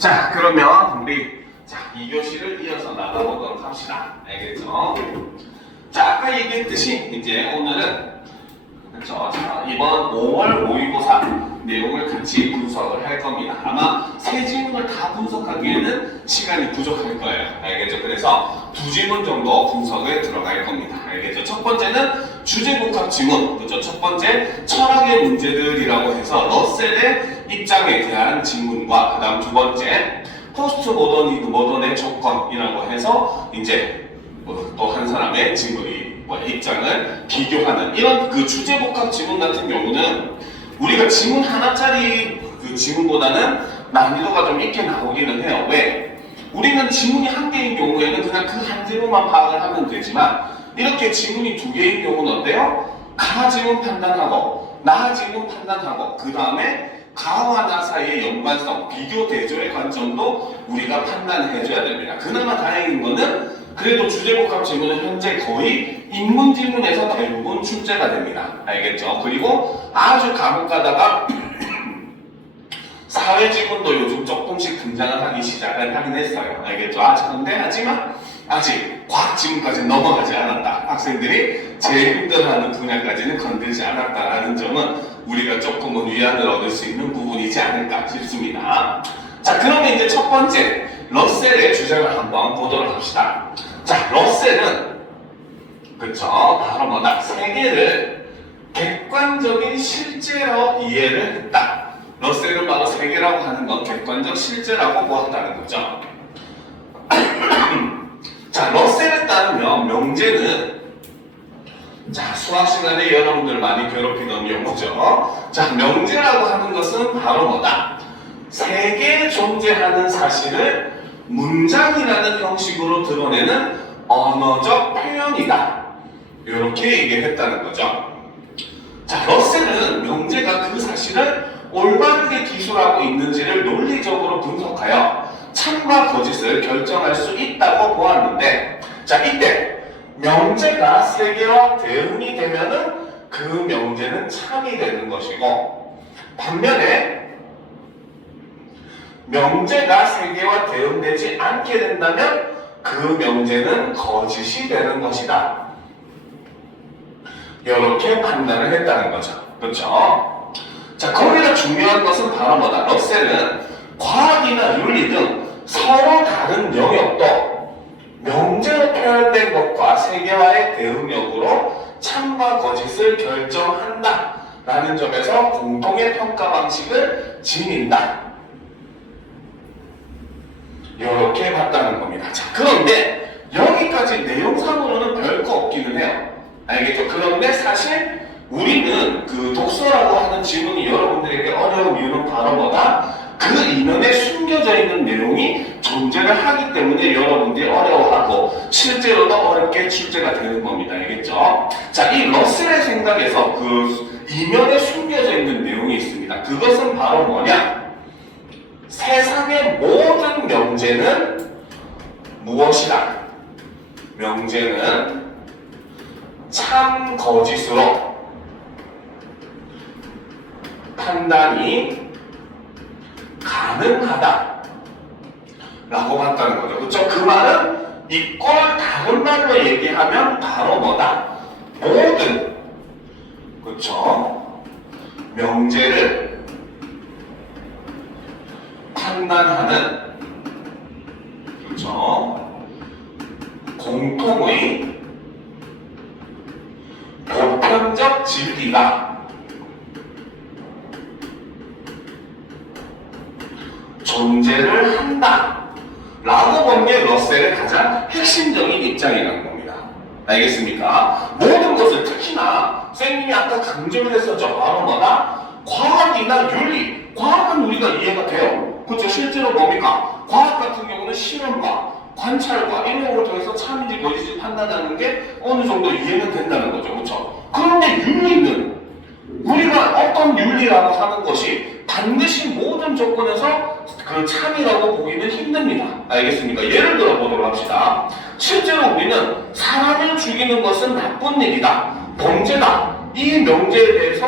자, 그러면 우리 2교시를 이어서 나가보도록 합시다. 알겠죠? 자, 아까 얘기했듯이 이제 오늘은 그렇죠? 자, 이번 5월 모의고사 내용을 같이 분석을 할 겁니다. 아마 세 지문을 다 분석하기에는 시간이 부족할 거예요. 알겠죠? 그래서 두 지문 정도 분석에 들어갈 겁니다. 알겠죠? 첫 번째는 주제복합 지문, 그렇죠? 첫 번째 철학의 문제들이라고 해서 러셀의 입장에 대한 질문과 그 다음 두 번째 포스트 모던의 조건이라고 해서 이제 또 한 사람의 입장을 비교하는 이런 그 주제복합 지문 같은 경우는 우리가 지문 하나짜리 그 지문보다는 난이도가 좀 있게 나오기는 해요. 왜? 우리는 지문이 한 개인 경우에는 그냥 그 한 지문만 파악을 하면 되지만 이렇게 지문이 두 개인 경우는 어때요? 가 지문 판단하고 나 지문 판단하고 그 다음에 가와 나 사이의 연관성, 비교 대조의 관점도 우리가 판단해줘야 됩니다. 그나마 다행인 거는 그래도 주제복합 지문은 현재 거의 인문 지문에서 대부분 출제가 됩니다. 알겠죠? 그리고 아주 간혹 가다가 사회 지문도 요즘 조금씩 등장을 하기 시작을 하긴 했어요. 알겠죠? 하지만 아직 과학 지문까지 넘어가지 않았다. 학생들이 제일 힘들어하는 분야까지는 건들지 않았다라는 점은 우리가 조금은 위안을 얻을 수 있는 부분이지 않을까 싶습니다. 자, 그러면 이제 첫 번째 러셀의 주장을 한번 보도록 합시다. 자, 러셀은 그쵸? 바로 뭐다? 세계를 객관적인 실제로 이해를 했다. 러셀은 바로 세계라고 하는 건 객관적 실제라고 보았다는 거죠. 자, 러셀에 따르면 명제는 자, 수학 시간에 여러분들 많이 괴롭히던 용어죠. 자, 명제라고 하는 것은 바로 뭐다? 세계에 존재하는 사실을 문장이라는 형식으로 드러내는 언어적 표현이다. 이렇게 얘기했다는 거죠. 자, 러셀은 명제가 그 사실을 올바르게 기술하고 있는지를 논리적으로 분석하여 참과 거짓을 결정할 수 있다고 보았는데, 자, 이때 명제가 세계와 대응이 되면은 그 명제는 참이 되는 것이고, 반면에 명제가 세계와 대응되지 않게 된다면 그 명제는 거짓이 되는 것이다. 이렇게 판단을 했다는 거죠. 그렇죠? 자, 거기서 중요한 것은 바로 뭐다? 러셀은 과학이나 윤리 등 서로 다른 영역도 명제로 표현된 것과 세계와의 대응력으로 참과 거짓을 결정한다 라는 점에서 공통의 평가 방식을 지닌다. 이렇게 봤다는 겁니다. 자, 그런데 여기까지 내용상으로는 별거 없기는 해요. 알겠죠? 그런데 사실 우리는 그 독서라고 하는 지문이 여러분들에게 어려운 이유는 바로 뭐다? 그 이면에 숨겨져 있는 내용이 존재를 하기 때문에 여러분들이 어려워하고 실제로도 어렵게 출제가 되는 겁니다. 알겠죠? 자, 이 러셀의 생각에서 그 이면에 숨겨져 있는 내용이 있습니다. 그것은 바로 뭐냐? 세상의 모든 명제는 무엇이다? 명제는 참 거짓으로 판단이 가능하다 라고 봤다는 거죠. 그렇죠? 그 말은 이걸 다른 말로 얘기하면 바로 뭐다? 모든 그렇죠? 명제를 판단하는 그렇죠? 공통의 보편적 진리가 존재를 한다 라고 본 게 러셀의 가장 핵심적인 입장이라는 겁니다. 알겠습니까? 모든 것을 특히나 쌤님이 아까 강조를 했었죠. 바로 뭐다? 과학이나 윤리, 과학은 우리가 이해가 돼요. 그렇죠? 실제로 뭡니까? 과학 같은 경우는 실험과 관찰과 이런 걸 통해서 참인지 거짓인지 판단하는 게 어느 정도 이해는 된다는 거죠. 그렇죠? 그런데 윤리는 우리가 어떤 윤리라고 하는 것이 반드시 모든 조건에서 그 참이라고 보기는 힘듭니다. 알겠습니까? 예를 들어 보도록 합시다. 실제로 우리는 사람을 죽이는 것은 나쁜 일이다, 범죄다, 이 명제에 대해서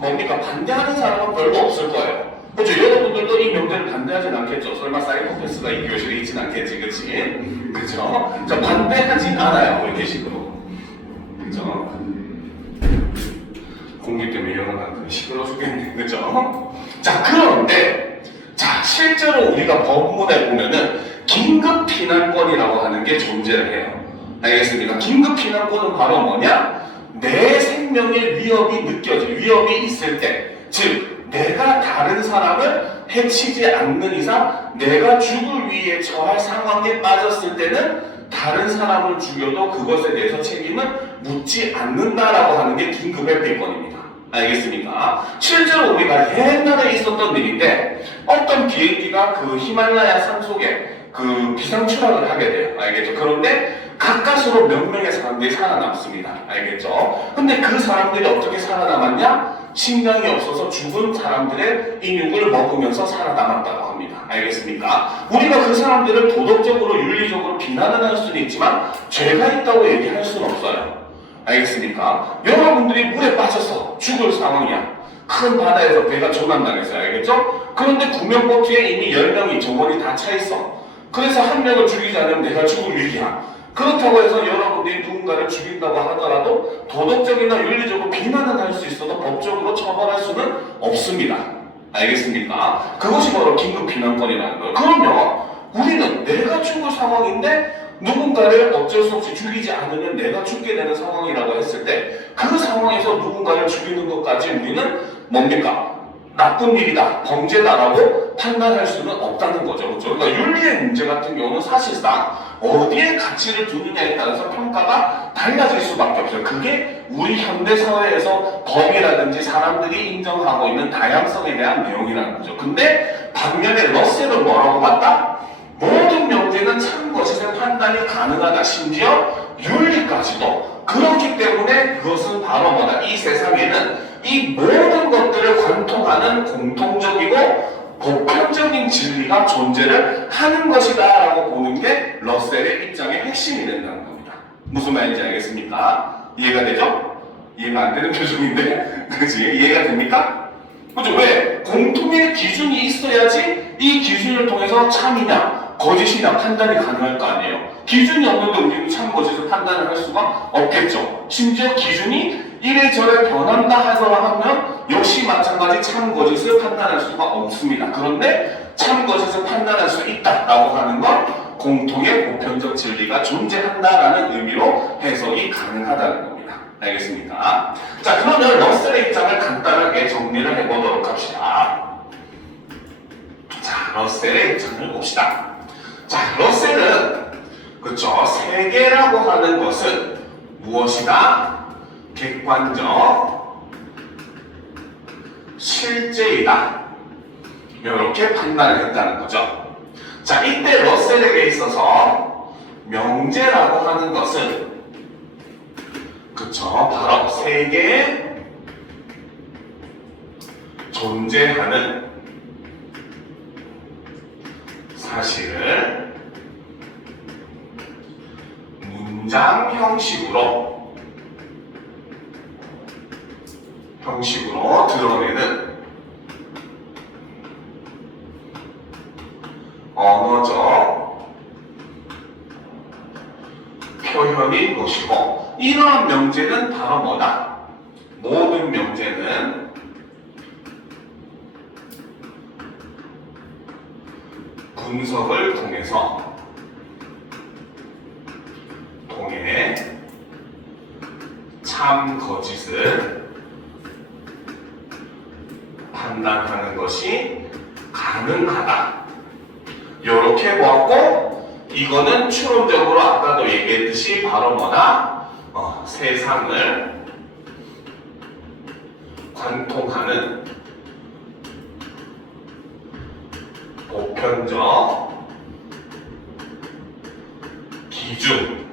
뭡니까? 반대하는 사람은 별로 없을 거예요. 그렇죠? 여러분들도 이 명제를 반대할 반대하진 않겠죠. 설마 사이코패스가 이 교실에 있진 않겠지, 그치? 그죠? 자, 반대하진 않아요, 이렇게 식으로. 그죠? 공기 때문에 일어나는 시끄러워 죽겠네, 그죠? 자, 그런데, 자, 실제로 우리가 법문에 보면은 긴급 피난권이라고 하는 게 존재를 해요. 알겠습니까? 긴급 피난권은 바로 뭐냐? 내 생명의 위협이 위협이 있을 때, 즉, 내가 다른 사람을 해치지 않는 이상 내가 죽을 위에 처할 상황에 빠졌을 때는 다른 사람을 죽여도 그것에 대해서 책임은 묻지 않는다라고 하는 게 긴급 회피권입니다. 알겠습니까? 실제로 우리가 옛날에 있었던 일인데 어떤 비행기가 그 히말라야 산속에 그 비상추락을 하게 돼요. 알겠죠? 그런데 가까스로 몇 명의 사람들이 살아남습니다. 알겠죠? 근데 그 사람들이 어떻게 살아남았냐? 식량이 없어서 죽은 사람들의 인육을 먹으면서 살아남았다고 합니다. 알겠습니까? 우리가 그 사람들을 도덕적으로 윤리적으로 비난을 할 수는 있지만 죄가 있다고 얘기할 수는 없어요. 알겠습니까? 여러분들이 물에 빠져서 죽을 상황이야. 큰 바다에서 배가 조난당했어요. 알겠죠? 그런데 구명보트에 이미 10명이 정원이 다 차 있어. 그래서 한 명을 죽이지 않으면 내가 죽을 위기야. 그렇다고 해서 여러분들이 누군가를 죽인다고 하더라도 도덕적이나 윤리적으로 비난은 할 수 있어도 법적으로 처벌할 수는 없습니다. 알겠습니까? 그것이 바로 긴급 피난권이라는 거예요. 그럼요, 우리는 내가 죽을 상황인데 누군가를 어쩔 수 없이 죽이지 않으면 내가 죽게 되는 상황이라고 했을 때 그 상황에서 누군가를 죽이는 것까지 우리는 뭡니까? 나쁜 일이다, 범죄다라고 판단할 수는 없다는 거죠. 그렇죠? 그러니까 윤리의 문제 같은 경우는 사실상 어디에 가치를 두느냐에 따라서 평가가 달라질 수밖에 없어요. 그게 우리 현대 사회에서 법이라든지 사람들이 인정하고 있는 다양성에 대한 내용이라는 거죠. 근데 반면에 러셀은 뭐라고 봤다? 모든 명제는 참것의 판단이 가능하다. 심지어 윤리까지도. 그렇기 때문에 그것은 바로 뭐다? 이 세상에는 이 모든 것들을 관통하는 공통적이고 보편적인 진리가 존재를 하는 것이다 라고 보는 게 러셀의 입장의 핵심이 된다는 겁니다. 무슨 말인지 알겠습니까? 이해가 되죠? 이해가 안 되는 표정인데 그치? 이해가 됩니까? 그죠? 왜? 공통의 기준이 있어야지 이 기준을 통해서 참이냐 거짓이냐 판단이 가능할 거 아니에요. 기준이 없는데 우리는 참 거짓을 판단을 할 수가 없겠죠. 심지어 기준이 이래저래 변한다 하면 역시 마찬가지 참 거짓을 판단할 수가 없습니다. 그런데 참 거짓을 판단할 수 있다라고 하는 건 공통의 보편적 진리가 존재한다라는 의미로 해석이 가능하다는 겁니다. 알겠습니까? 자, 그러면 러셀의 입장을 간단하게 정리를 해보도록 합시다. 자, 러셀의 입장을 봅시다. 자, 러셀은 그쵸, 세계라고 하는 것은 무엇이다? 객관적 실제이다. 이렇게 판단을 했다는 거죠. 자, 이때 러셀에게 있어서 명제라고 하는 것은 그쵸, 바로 세계에 존재하는 사실을 문장 형식으로 드러내는 언어적 표현인 것이고, 이러한 명제는 바로 뭐다? 모든 명제는 분석을 통해 참 거짓을 판단하는 것이 가능하다. 이렇게 보았고, 이거는 추론적으로 아까도 얘기했듯이 바로 뭐다? 세상을 관통하는 보편적 기준,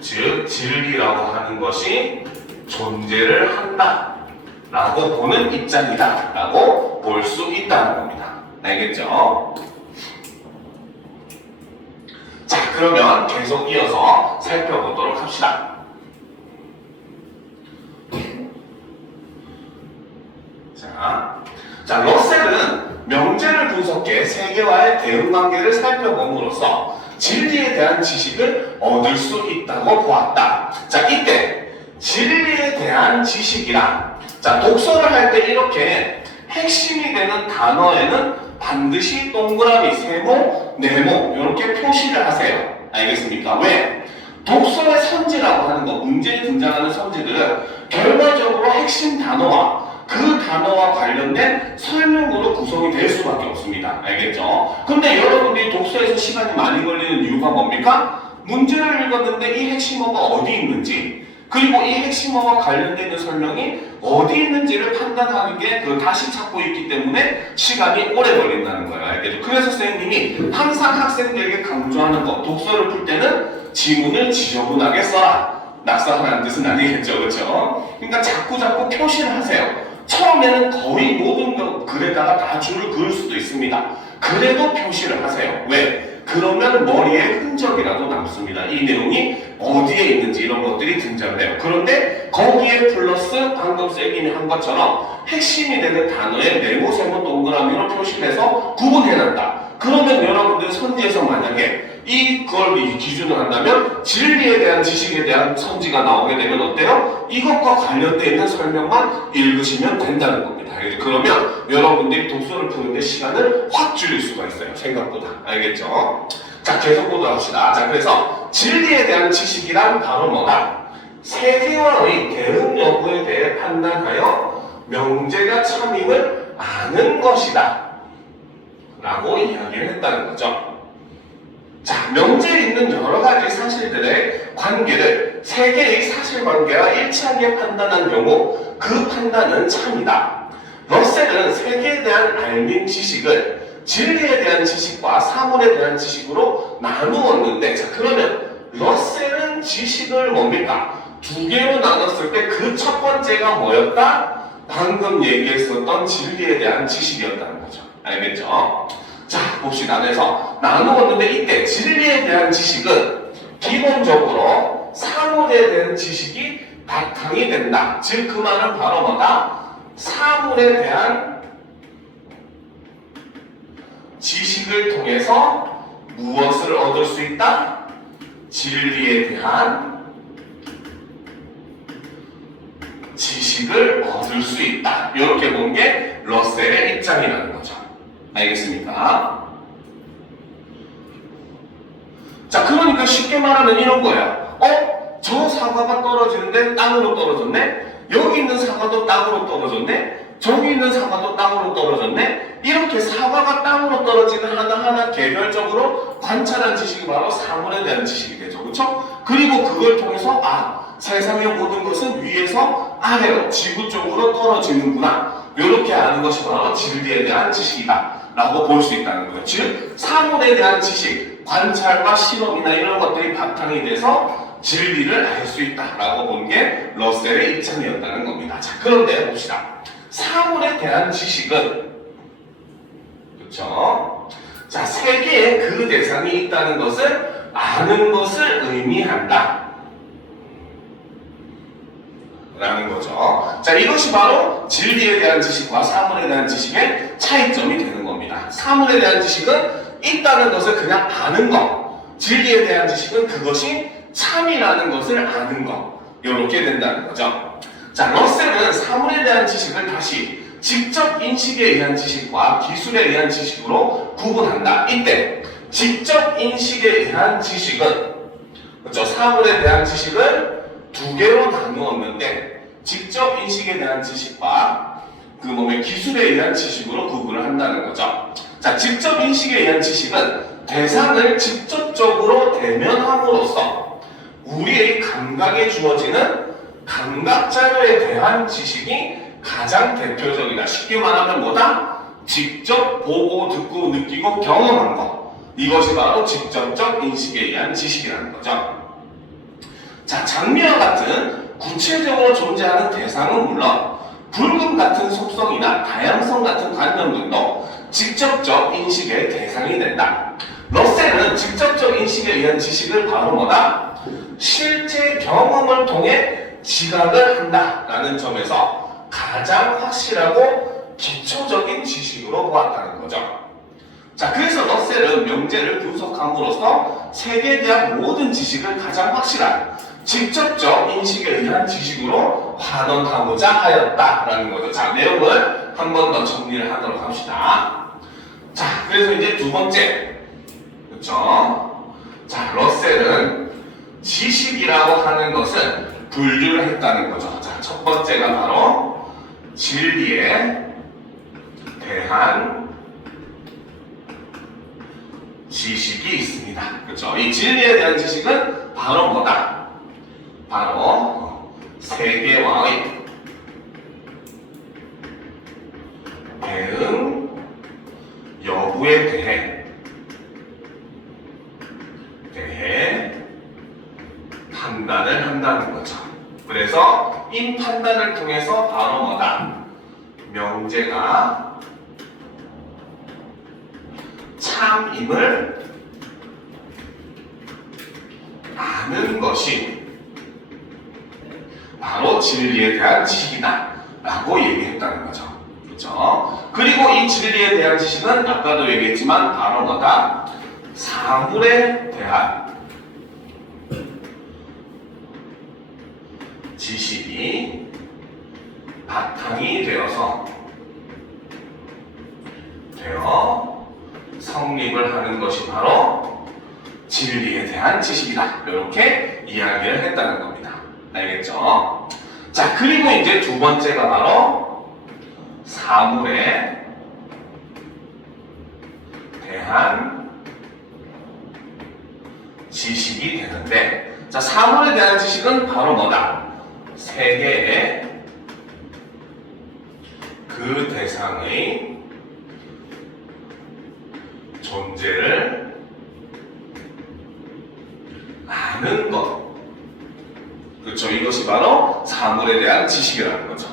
즉 진리라고 하는 것이 존재를 한다 라고 보는 입장이다 라고 볼 수 있다는 겁니다. 알겠죠? 자, 그러면 계속 이어서 살펴보도록 합시다. 자, 러셀은 명제를 분석할 6개, 세계와의 대응 관계를 살펴봄으로써 진리에 대한 지식을 얻을 수 있다고 보았다. 자, 이때 진리에 대한 지식이란, 자, 독서를 할 때 이렇게 핵심이 되는 단어에는 반드시 동그라미, 세모, 네모 이렇게 표시를 하세요. 알겠습니까? 왜? 독서의 선지라고 하는 거, 문제에 등장하는 선지들은 결과적으로 핵심 단어와 그 단어와 관련된 설명으로 구성이 될 수밖에 없습니다. 알겠죠? 근데 여러분들이 독서에서 시간이 많이 걸리는 이유가 뭡니까? 문제를 읽었는데 이 핵심어가 어디 있는지, 그리고 이 핵심어와 관련된 있는 설명이 어디 있는지를 판단하는 게 그 다시 찾고 있기 때문에 시간이 오래 걸린다는 거예요. 알겠죠? 그래서 선생님이 항상 학생들에게 강조하는 것, 독서를 풀 때는 지문을 지저분하게 써라. 낙서하라는 뜻은 아니겠죠, 그렇죠? 그러니까 자꾸 표시를 하세요. 처음에는 거의 모든 글에다가 다 줄을 그을 수도 있습니다. 그래도 표시를 하세요. 왜? 그러면 머리에 흔적이라도 남습니다. 이 내용이 어디에 있는지 이런 것들이 등장을 해요. 그런데 거기에 플러스 방금 쌤이 한 것처럼 핵심이 되는 단어에 네모, 세모, 동그라미로 표시해서 구분해놨다. 그러면 여러분들 선지에서 만약에 이걸 기준으로 한다면 진리에 대한 지식에 대한 선지가 나오게 되면 어때요? 이것과 관련되어 있는 설명만 읽으시면 된다는 겁니다. 그러면 여러분들이 독서를 푸는데 시간을 확 줄일 수가 있어요. 생각보다. 알겠죠? 자, 계속 보도록 합시다. 자, 그래서 진리에 대한 지식이란 바로 뭐다? 세계와의 대응 여부에 대해 판단하여 명제가 참임을 아는 것이다 라고 이야기를 했다는 거죠. 자, 명제에 있는 여러 가지 사실들의 관계를 세계의 사실관계와 일치하게 판단한 경우 그 판단은 참이다. 러셀은 세계에 대한 알민 지식을 진리에 대한 지식과 사물에 대한 지식으로 나누었는데, 자, 그러면 러셀은 지식을 뭡니까? 두 개로 나눴을 때 그 첫 번째가 뭐였다? 방금 얘기했었던 진리에 대한 지식이었다는 거죠. 알겠죠? 자, 봅시다. 그래서 나누었는데 이때 진리에 대한 지식은 기본적으로 사물에 대한 지식이 바탕이 된다. 즉, 그 말은 바로 뭐다? 사물에 대한 지식을 통해서 무엇을 얻을 수 있다? 진리에 대한 지식을 얻을 수 있다. 이렇게 본 게 러셀의 입장이라는 거죠. 알겠습니까? 자, 그러니까 쉽게 말하면 이런 거예요. 저 사과가 떨어지는데 땅으로 떨어졌네? 여기 있는 사과도 땅으로 떨어졌네? 저기 있는 사과도 땅으로 떨어졌네? 이렇게 사과가 땅으로 떨어지는 하나하나 개별적으로 관찰한 지식이 바로 사물에 대한 지식이 되죠. 그렇죠? 그리고 그걸 통해서 세상의 모든 것은 위에서 아래로 지구 쪽으로 떨어지는구나. 이렇게 아는 것이 바로 진리에 대한 지식이다 라고 볼 수 있다는 거예요. 즉, 사물에 대한 지식, 관찰과 실험이나 이런 것들이 바탕이 돼서 진리를 알 수 있다라고 본 게 러셀의 입장이었다는 겁니다. 자, 그런데 봅시다. 사물에 대한 지식은, 그렇죠? 자, 세계에 그 대상이 있다는 것을 아는 것을 의미한다 라는 거죠. 자, 이것이 바로 진리에 대한 지식과 사물에 대한 지식의 차이점이 되는 겁니다. 사물에 대한 지식은 있다는 것을 그냥 아는 것, 진리에 대한 지식은 그것이 참이라는 것을 아는 것, 이렇게 된다는 거죠. 자, 러셀은 사물에 대한 지식을 다시 직접 인식에 의한 지식과 기술에 의한 지식으로 구분한다. 이때 직접 인식에 의한 지식은, 그렇죠? 사물에 대한 지식을 두 개로 나누었는데 직접 인식에 대한 지식과 기술에 의한 지식으로 구분을 한다는 거죠. 자, 직접 인식에 의한 지식은 대상을 직접적으로 대면함으로써 우리의 감각에 주어지는 감각 자료에 대한 지식이 가장 대표적이다. 쉽게 말하면 뭐다? 직접 보고, 듣고, 느끼고, 경험한 것. 이것이 바로 직접적 인식에 의한 지식이라는 거죠. 자, 장미와 같은 구체적으로 존재하는 대상은 물론 붉음 같은 속성이나 다양성 같은 관념들도 직접적 인식의 대상이 된다. 러셀은 직접적 인식에 의한 지식을 바로 뭐다? 실제 경험을 통해 지각을 한다라는 점에서 가장 확실하고 기초적인 지식으로 보았다는 거죠. 자, 그래서 러셀은 명제를 분석함으로써 세계에 대한 모든 지식을 가장 확실한 직접적 인식에 의한 지식으로 환원하고자 하였다라는 거죠. 자, 내용을 한 번 더 정리를 하도록 합시다. 자, 그래서 이제 두 번째, 그렇죠? 자, 러셀은 지식이라고 하는 것은 분류를 했다는 거죠. 자, 첫 번째가 바로 진리에 대한 지식이 있습니다. 그렇죠? 이 진리에 대한 지식은 바로 뭐다? 바로 세계와의 대응 여부에 대해 판단을 한다는 거죠. 그래서 이 판단을 통해서 바로 뭐다? 명제가 참임을 아는 것이 바로 진리에 대한 지식이다 라고 얘기했다는 거죠. 그렇죠? 그리고 이 진리에 대한 지식은 아까도 얘기했지만 바로 뭐다? 사물에 대한 지식이 바탕이 되어 성립을 하는 것이 바로 진리에 대한 지식이다. 이렇게 이야기를 했다는 겁니다. 알겠죠? 자, 그리고 이제 두 번째가 바로 사물에 대한 지식이 되는데, 자, 사물에 대한 지식은 바로 뭐다? 세계의 그 대상의 존재를 아는 것. 그렇죠. 이것이 바로 사물에 대한 지식이라는 거죠.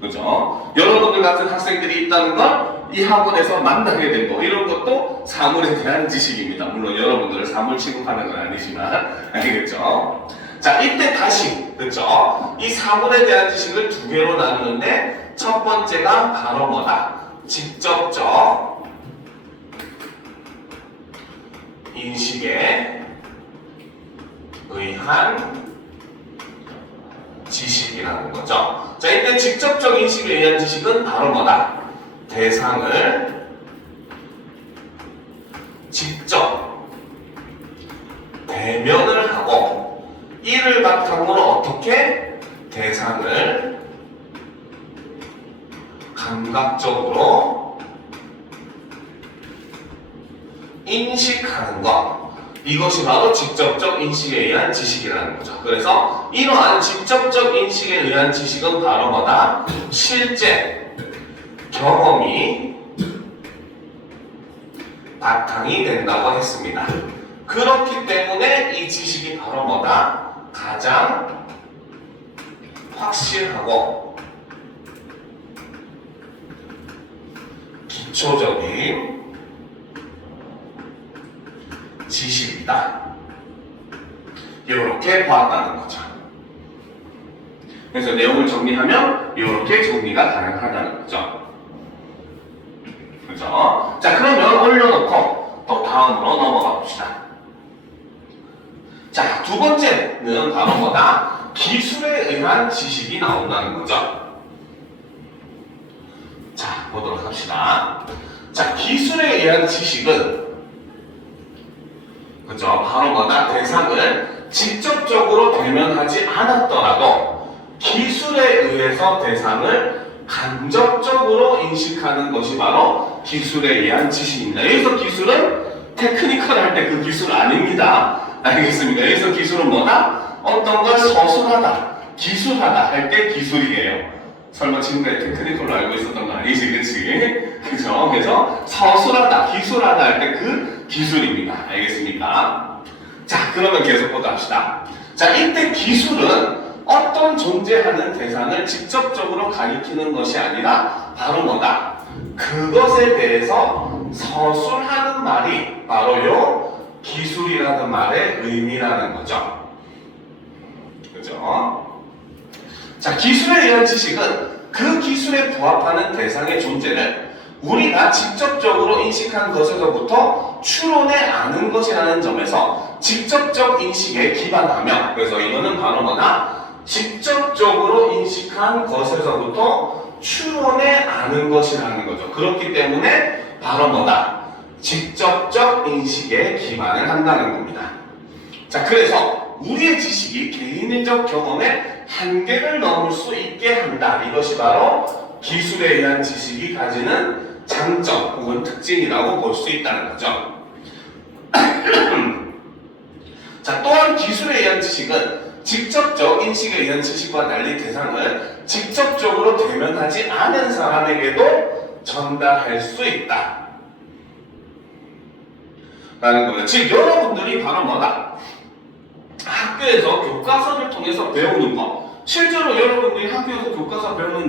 그렇죠. 여러분들 같은 학생들이 있다는 건 이 학원에서 만나게 된 거, 이런 것도 사물에 대한 지식입니다. 물론 여러분들을 사물 취급하는 건 아니지만, 알겠죠? 자, 이때 다시, 그렇죠? 이 사물에 대한 지식을 두 개로 나누는데, 첫 번째가 바로 뭐다? 직접적 인식에 의한 지식이라는 거죠. 자, 이때 직접적 인식에 의한 지식은 바로 뭐다? 대상을 직접 대면을 하고 이를 바탕으로 어떻게 대상을 감각적으로 인식하는 것, 이것이 바로 직접적 인식에 의한 지식이라는 거죠. 그래서 이러한 직접적 인식에 의한 지식은 바로 뭐다? 실제 경험이 바탕이 된다고 했습니다. 그렇기 때문에 이 지식이 바로 뭐다? 가장 확실하고 기초적인 지식이다. 이렇게 보았다는 거죠. 그래서 내용을 정리하면 이렇게 정리가 가능하다는 거죠. 그죠? 자, 그러면 올려놓고 또 다음으로 넘어가 봅시다. 자, 두 번째는 바로 뭐다? 기술에 의한 지식이 나온다는 거죠. 자, 보도록 합시다. 자, 기술에 의한 지식은, 그죠? 바로 뭐다? 대상을 직접적으로 대면하지 않았더라도 기술에 의해서 대상을 간접적으로 인식하는 것이 바로 기술에 의한 지식입니다. 여기서 기술은 테크니컬 할 때 그 기술 아닙니다. 알겠습니까? 여기서 기술은 뭐다? 어떤 걸 서술하다, 기술하다 할 때 기술이에요. 설마 지금까지 테크니컬로 알고 있었던 거 아니지, 그치? 그죠? 그래서 서술하다, 기술하다 할 때 그 기술입니다. 알겠습니까? 자, 그러면 계속 보도록 합시다. 자, 이때 기술은 어떤 존재하는 대상을 직접적으로 가리키는 것이 아니라 바로 뭐다? 그것에 대해서 서술하는 말이 바로 요 기술이라는 말의 의미라는 거죠. 그죠? 자, 기술에 의한 지식은 그 기술에 부합하는 대상의 존재를 우리가 직접적으로 인식한 것에서부터 추론해 아는 것이라는 점에서 직접적 인식에 기반하며, 그래서 이거는 바로 뭐다? 직접적으로 인식한 것에서부터 추론해 아는 것이라는 거죠. 그렇기 때문에 바로 뭐다? 직접적 인식에 기반을 한다는 겁니다. 자, 그래서 우리의 지식이 개인적 경험에 한계를 넘을 수 있게 한다. 이것이 바로 기술에 의한 지식이 가지는 장점 혹은 특징이라고 볼 수 있다는 거죠. 자, 또한 기술에 의한 지식은 직접적 인식에 의한 지식과 달리 대상을 직접적으로 대면하지 않은 사람에게도 전달할 수 있다 라는 거예요. 즉 여러분들이 바로 뭐다? 학교에서 교과서를 통해서 배우는 거, 실제로 여러분들이 학교에서 교과서 배우는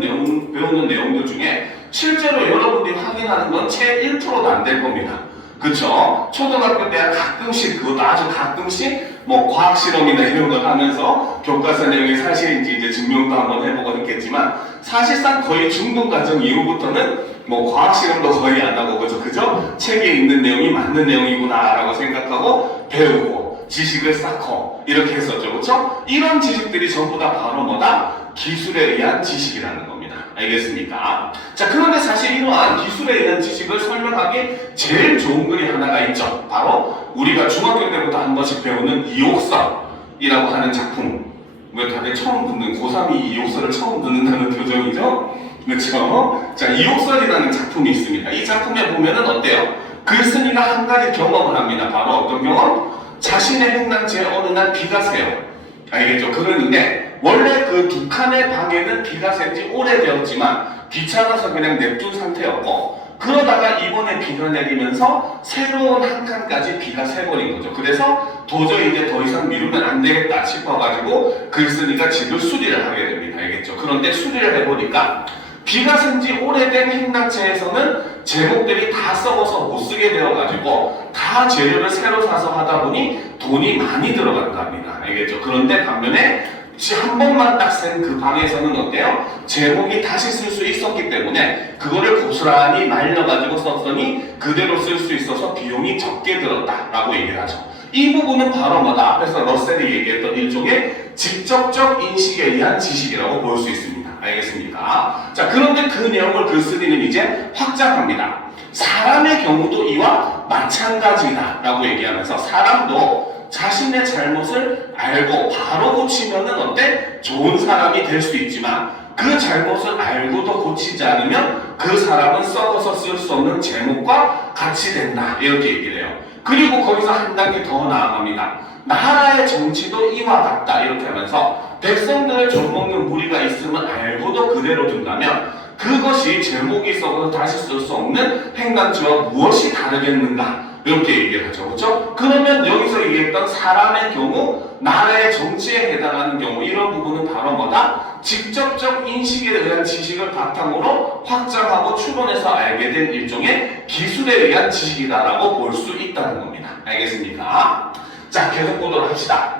내용들 중에 실제로 여러분들이 확인하는 건 채 1%도 안 될 겁니다. 그쵸? 초등학교 때 가끔씩, 그것도 아주 가끔씩 뭐 과학 실험이나 이런 걸 하면서 교과서 내용이 사실인지 이제 증명도 한번 해보고 했겠지만, 사실상 거의 중등 과정 이후부터는 뭐 과학 실험도 거의 안 하고, 그죠? 책에 있는 내용이 맞는 내용이구나 라고 생각하고 배우고 지식을 쌓고 이렇게 했었죠. 그쵸? 이런 지식들이 전부 다 바로 뭐다? 기술에 의한 지식이라는 겁니다. 알겠습니까? 자, 그런데 사실 이러한 기술에 의한 지식을 설명하기 제일 좋은 글이 하나가 있죠. 바로 우리가 중학교 때부터 한 번씩 배우는 이옥설이라고 하는 작품. 왜 다들 처음 듣는, 고3이 이옥설을 처음 듣는다는 표정이죠? 그렇죠? 자, 이옥설이라는 작품이 있습니다. 이 작품에 보면은 어때요? 글쓴이가 한 가지 경험을 합니다. 바로 어떤 경험? 자신의 행랑채에 어느 날 비가 새요. 알겠죠? 그러는데 원래 그 두 칸의 방에는 비가 샌지 오래되었지만 귀찮아서 그냥 냅둔 상태였고, 그러다가 이번에 비가 내리면서 새로운 한 칸까지 비가 새버린 거죠. 그래서 도저히 이제 더 이상 미루면 안 되겠다 싶어가지고 글쓴이가 집을 수리를 하게 됩니다. 알겠죠? 그런데 수리를 해보니까 비가 샌 지 오래된 행랑채에서는 제목들이 다 썩어서 못 쓰게 되어가지고 다 재료를 새로 사서 하다 보니 돈이 많이 들어간다 합니다. 알겠죠? 그런데 반면에 한 번만 딱 센 그 방에서는 어때요? 제목이 다시 쓸 수 있었기 때문에 그거를 고스란히 말려가지고 썼더니 그대로 쓸 수 있어서 비용이 적게 들었다라고 얘기를 하죠. 이 부분은 바로 뭐다? 앞에서 러셀이 얘기했던 일종의 직접적 인식에 의한 지식이라고 볼 수 있습니다. 알겠습니까? 자, 그런데 그 내용을 글쓴이는 이제 확장합니다. 사람의 경우도 이와 마찬가지다 라고 얘기하면서, 사람도 자신의 잘못을 알고 바로 고치면은 어때? 좋은 사람이 될 수 있지만, 그 잘못을 알고도 고치지 않으면 그 사람은 썩어서 쓸 수 없는 제목과 같이 된다, 이렇게 얘기를 해요. 그리고 거기서 한 단계 더 나아갑니다. 나라의 정치도 이와 같다, 이렇게 하면서 백성들을 좀먹는 무리가 있으면 알고도 그대로 둔다면 그것이 제목이 썩어서 다시 쓸 수 없는 행간지와 무엇이 다르겠는가, 이렇게 얘기를 하죠. 그렇죠? 그러면 여기서 얘기했던 사람의 경우, 나라의 정치에 해당하는 경우, 이런 부분은 바로 뭐다? 직접적 인식에 의한 지식을 바탕으로 확장하고 추론해서 알게 된 일종의 기술에 의한 지식이다라고 볼 수 있다는 겁니다. 알겠습니까? 자, 계속 보도록 합시다.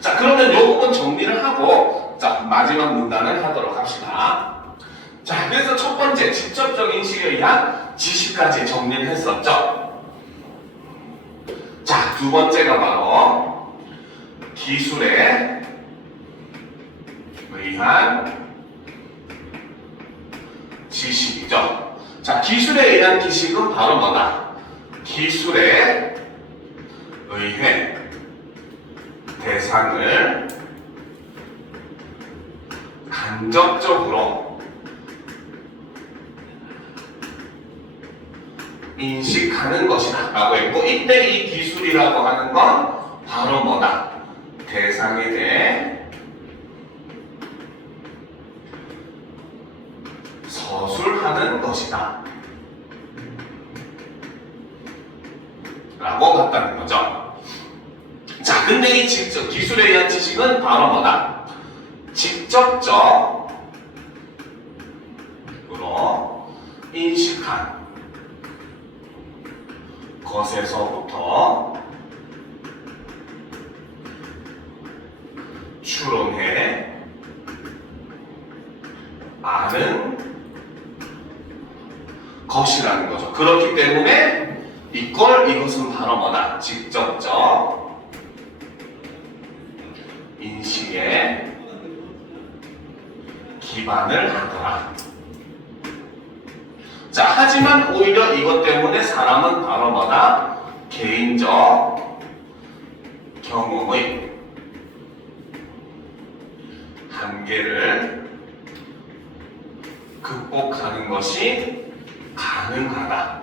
자, 그러면 이 부분 정리를 하고, 자, 마지막 문단을 하도록 합시다. 자, 그래서 첫 번째, 직접적 인식에 의한 지식까지 정리를 했었죠. 자, 두 번째가 바로 기술에 의한 지식이죠. 자, 기술에 의한 지식은 바로 뭐다? 기술에 의해 대상을 간접적으로 인식하는 것이다 라고 했고, 이때 이 기술이라고 하는 건 바로 뭐다? 대상에 대해 서술하는 것이다 라고 봤다는 거죠. 자, 근데 이 기술에 의한 지식은 바로 뭐다? 직접적으로 인식한 것에서부터 추론해 아는 것이라는 거죠. 그렇기 때문에 이것은 바로 뭐다? 직접적 인식에 기반을 하더라. 자, 하지만 오히려 이것 때문에 사람은 바로 뭐다? 개인적 경험의 한계를 극복하는 것이 가능하다.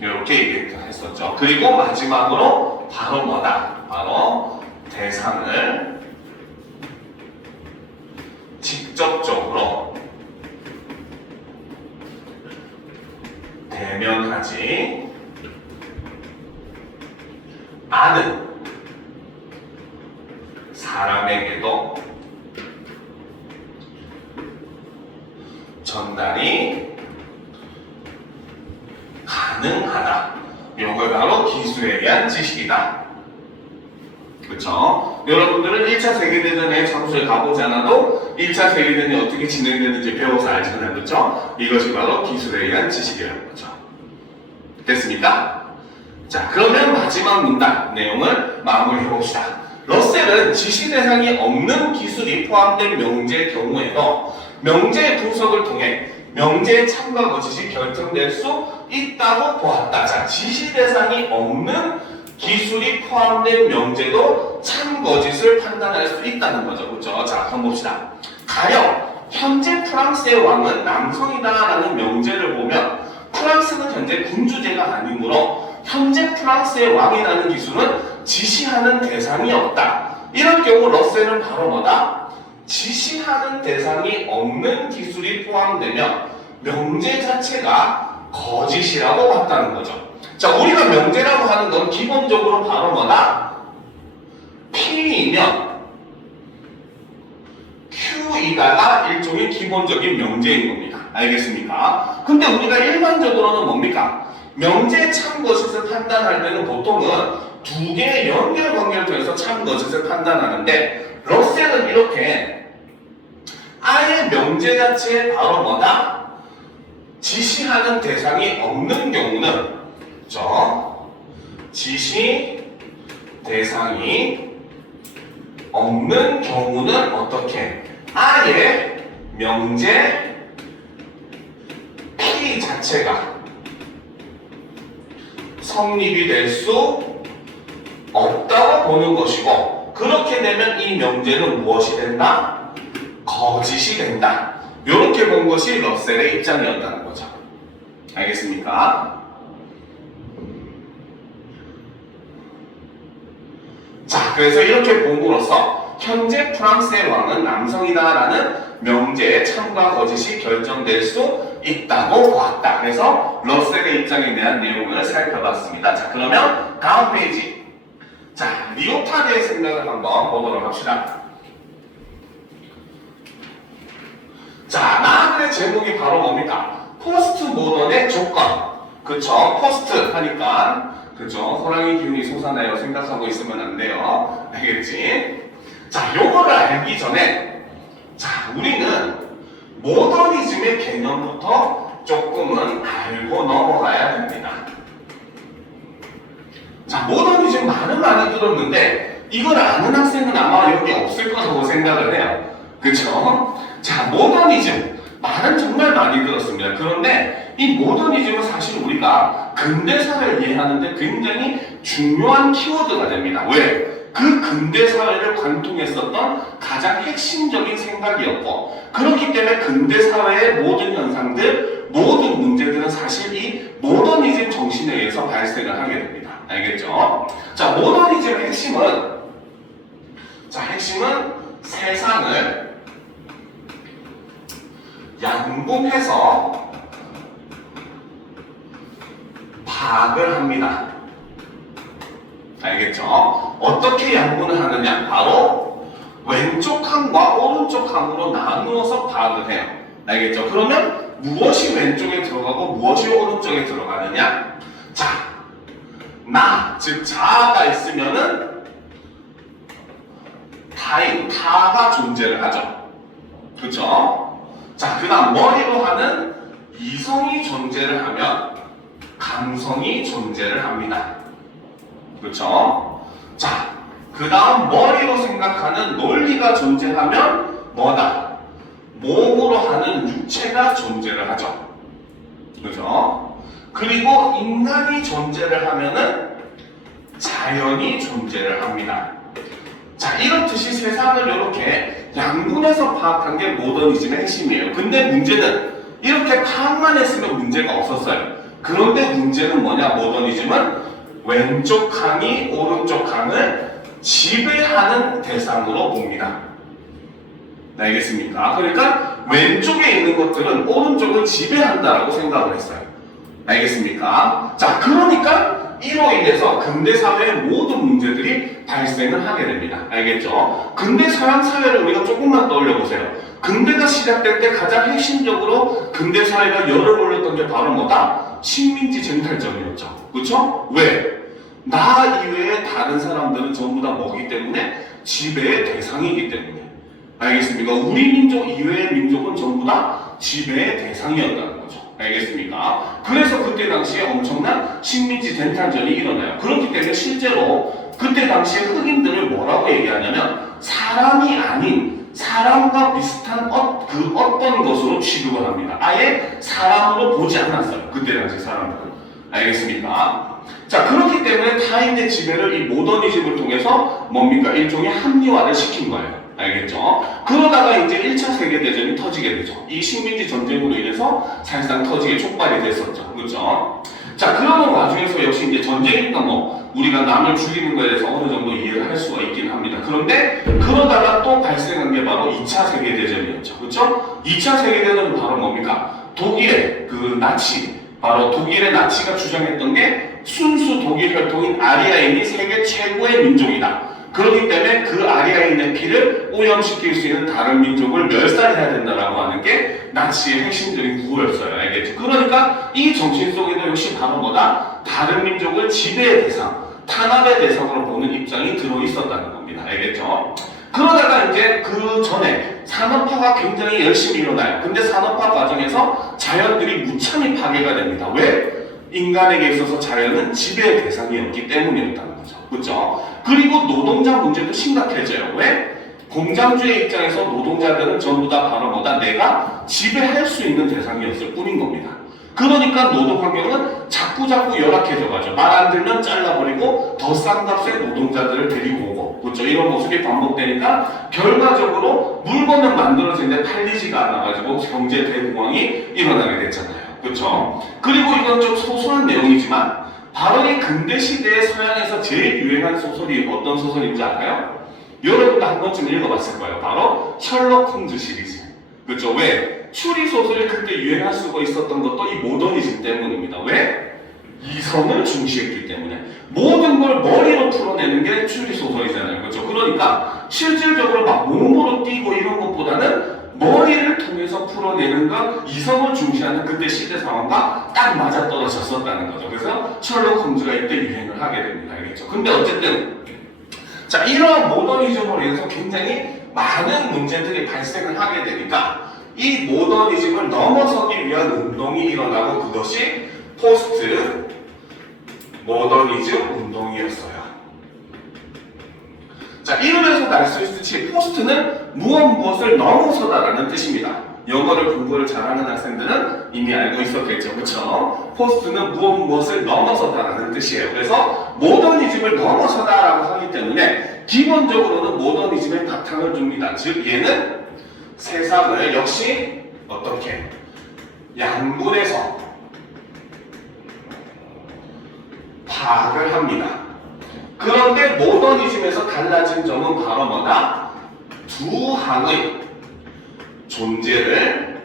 이렇게 얘기했었죠. 그리고 마지막으로 바로 뭐다? 바로 대상을 직접적으로 대면하지 않은 사람에게도 전달이 가능하다. 이걸 바로 기술에 의한 지식이다. 그렇죠? 여러분들은 1차 세계대전에 장소에 가보지 않아도 1차 세계대전이 어떻게 진행되는지 배워서 알잖아요. 그렇죠? 이것이 바로 기술에 의한 지식이라는 거죠. 됐습니까? 자, 그러면 마지막 문단 내용을 마무리해 봅시다. 러셀은 지시 대상이 없는 기술이 포함된 명제의 경우에도 명제의 분석을 통해 명제의 참과 거짓이 결정될 수 있다고 보았다. 자, 지시 대상이 없는 기술이 포함된 명제도 참 거짓을 판단할 수 있다는 거죠. 그렇죠? 자, 한번 봅시다. 가령 현재 프랑스의 왕은 남성이다라는 명제를 보면 프랑스는 현재 군주제가 아니므로 현재 프랑스의 왕이라는 기술은 지시하는 대상이 없다. 이런 경우 러셀은 바로 뭐다? 지시하는 대상이 없는 기술이 포함되면 명제 자체가 거짓이라고 봤다는 거죠. 자, 우리가 명제라고 하는 건 기본적으로 바로 뭐다? P이면 Q이다가 일종의 기본적인 명제인 겁니다. 알겠습니까? 근데 우리가 일반적으로는 뭡니까? 명제 참 거짓을 판단할 때는 보통은 두 개의 연결 관계를 통해서 참 거짓을 판단하는데 러셀은 이렇게 아예 명제 자체에 바로 뭐다? 지시하는 대상이 없는 경우는 지시 대상이 없는 경우는 어떻게? 아예 명제 P 자체가 성립이 될 수 없다고 보는 것이고, 그렇게 되면 이 명제는 무엇이 된다? 거짓이 된다. 이렇게 본 것이 러셀의 입장이었다는 거죠. 알겠습니까? 자, 그래서 이렇게 본으로써 현재 프랑스의 왕은 남성이다라는 명제의 참과 거짓이 결정될 수 있다고 보았다. 그래서 러셀의 입장에 대한 내용을 살펴봤습니다. 자, 그러면 다음 페이지. 자, 리오타르의 생각을 한번 보도록 합시다. 자, 나그의 제목이 바로 뭡니까? 포스트 모던의 조건. 그쵸? 포스트 하니까 그죠? 호랑이 기운이 솟아나요 생각하고 있으면 안 돼요. 알겠지? 자, 요거를 알기 전에 자, 우리는 모더니즘의 개념부터 조금은 알고 넘어가야 됩니다. 자, 모더니즘 많이 들었는데 이걸 아는 학생은 아마 여기 없을 거라고 생각을 해요. 그쵸? 자, 모더니즘 말은 정말 많이 들었습니다. 그런데 이 모더니즘은 사실 우리가 근대사를 이해하는데 굉장히 중요한 키워드가 됩니다. 왜? 그 근대사회를 관통했었던 가장 핵심적인 생각이었고, 그렇기 때문에 근대사회의 모든 현상들, 모든 문제들은 사실 이 모더니즘 정신에 의해서 발생을 하게 됩니다. 알겠죠? 자, 모더니즘의 핵심은 세상을 양분해서 파악을 합니다. 알겠죠? 어떻게 양분을 하느냐? 바로 왼쪽 항과 오른쪽 항으로 나누어서 파악을 해요. 알겠죠? 그러면 무엇이 왼쪽에 들어가고 무엇이 오른쪽에 들어가느냐? 자, 나, 즉 자아가 있으면은 타가 존재를 하죠. 그렇죠? 자, 그 다음 머리로 하는 이성이 존재를 하면 감성이 존재를 합니다. 그렇죠? 자, 그 다음 머리로 생각하는 논리가 존재하면 뭐다? 몸으로 하는 육체가 존재를 하죠. 그죠? 그리고 인간이 존재를 하면은 자연이 존재를 합니다. 자, 이렇듯이 세상을 이렇게 양분해서 파악한 게 모더니즘의 핵심이에요. 근데 문제는 이렇게 파악만 했으면 문제가 없었어요. 그런데 문제는 뭐냐? 모더니즘은 왼쪽 강이 오른쪽 강을 지배하는 대상으로 봅니다. 알겠습니까? 그러니까 왼쪽에 있는 것들은 오른쪽을 지배한다라고 생각을 했어요. 알겠습니까? 자, 그러니까 이로 인해서 근대 사회의 모든 문제들이 발생을 하게 됩니다. 알겠죠? 근대 서양 사회를 우리가 조금만 떠올려 보세요. 근대가 시작될 때 가장 핵심적으로 근대 사회가 열을 올렸던 게 바로 뭐다? 식민지 쟁탈전이었죠. 그렇죠? 왜? 나 이외에 다른 사람들은 전부 다 뭐기 때문에? 지배의 대상이기 때문에. 알겠습니까? 우리 민족 이외의 민족은 전부 다 지배의 대상이었다는 거죠. 알겠습니까? 그래서 그때 당시에 엄청난 식민지 쟁탈전이 일어나요. 그렇기 때문에 실제로 그때 당시에 흑인들을 뭐라고 얘기하냐면 사람이 아닌 사람과 비슷한 어떤 것으로 취급을 합니다. 아예 사람으로 보지 않았어요. 그때 당시 사람들은. 알겠습니까? 자, 그렇기 때문에 타인의 지배를 이 모더니즘을 통해서 뭡니까? 일종의 합리화를 시킨 거예요. 알겠죠? 그러다가 이제 1차 세계대전이 터지게 되죠. 이 식민지 전쟁으로 인해서 사실상 터지게 촉발이 됐었죠. 그렇죠? 자, 그러는 와중에서 역시 이제 전쟁이니까 뭐 우리가 남을 죽이는 거에 대해서 어느 정도 이해를 할 수가 있긴 합니다. 그런데 그러다가 또 발생한 게 바로 2차 세계대전이었죠. 그렇죠? 2차 세계대전은 바로 뭡니까? 독일의 그 나치, 바로 독일의 나치가 주장했던 게 순수 독일 혈통인 아리아인이 세계 최고의 민족이다. 그렇기 때문에 그 아리아인의 피를 오염시킬 수 있는 다른 민족을 멸살해야 된다라고 하는 게 나치의 핵심적인 구호였어요. 알겠죠? 그러니까 이 정신 속에도 역시 바로 뭐다? 다른 민족을 지배의 대상, 탄압의 대상으로 보는 입장이 들어있었다는 겁니다. 알겠죠? 그러다가 이제 그 전에 산업화가 굉장히 열심히 일어나요. 근데 산업화 과정에서 자연들이 무참히 파괴가 됩니다. 왜? 인간에게 있어서 자연은 지배의 대상이었기 때문이었다는 거죠. 그렇죠? 그리고 노동자 문제도 심각해져요. 왜? 공장주의 입장에서 노동자들은 전부 다 바로 뭐다? 내가 지배할 수 있는 대상이었을 뿐인 겁니다. 그러니까 노동 환경은 자꾸 열악해져 가죠. 말 안 들면 잘라버리고 더 싼 값에 노동자들을 데리고 오고, 그렇죠? 이런 모습이 반복되니까 결과적으로 물건은 만들어지는데 팔리지가 않아가지고 경제 대공황이 일어나게 됐잖아요. 그렇죠? 그리고 이건 좀 소소한 내용이지만 바로 이 근대 시대의 서양에서 제일 유행한 소설이 어떤 소설인지 알아요? 여러분도 한 번쯤 읽어봤을 거예요. 바로 셜록 홈즈 시리즈. 그렇죠? 왜? 추리 소설이 그때 유행할 수가 있었던 것도 이 모더니즘 때문입니다. 왜? 이성을 중시했기 때문에. 모든 걸 머리로 풀어내는 게 추리 소설이잖아요. 그렇죠? 그러니까 실질적으로 막 몸으로 뛰고 이런 것보다는 머리를 통해서 풀어내는 것, 이성을 중시하는 그때 시대 상황과 딱 맞아떨어졌었다는 거죠. 그래서 셜록 홈즈가 이때 유행을 하게 됩니다. 알겠죠? 근데 어쨌든 자, 이러한 모더니즘으로 인해서 굉장히 많은 문제들이 발생을 하게 되니까 이 모더니즘을 넘어서기 위한 운동이 일어나고 그것이 포스트 모더니즘 운동이었어요. 자, 이름에서도 알 수 있듯이 포스트는 무엇을 넘어서다라는 뜻입니다. 영어를 공부를 잘하는 학생들은 이미 알고 있었겠죠. 그렇죠? 포스트는 무엇을 넘어서다라는 뜻이에요. 그래서 모더니즘을 넘어서다라고 하기 때문에 기본적으로는 모더니즘의 바탕을 줍니다. 즉 얘는 세상을 역시 어떻게 양분해서 파악을 합니다. 그런데 모더니즘에서 달라진 점은 바로 뭐다? 두 항의 존재를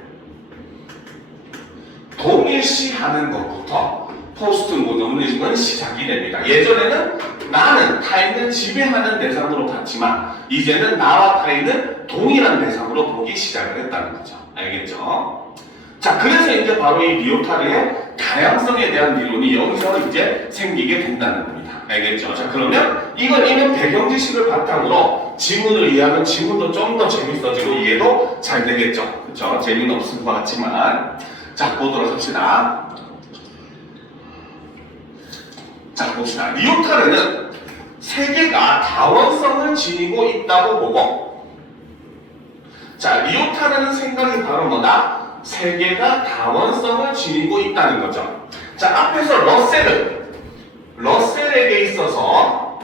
동일시하는 것부터 포스트 모더니즘은 시작이 됩니다. 예전에는 나는 타인을 지배하는 대상으로 봤지만 이제는 나와 타인은 동일한 대상으로 보기 시작을 했다는 거죠. 알겠죠? 자, 그래서 이제 바로 이 리오타르의 다양성에 대한 이론이 여기서 이제 생기게 된다는 겁니다. 알겠죠? 자, 그러면 이걸 이런 배경 지식을 바탕으로 지문을 이해하면 지문도 좀 더 재밌어지고 이해도 잘 되겠죠? 그렇죠? 재미는 없을 것 같지만. 자, 보도록 합시다. 자, 봅시다. 리오타르는 세계가 다원성을 지니고 있다고 보고, 자, 리오타르는 생각이 바로 뭐다? 세계가 다원성을 지니고 있다는 거죠. 자, 앞에서 러셀에게 있어서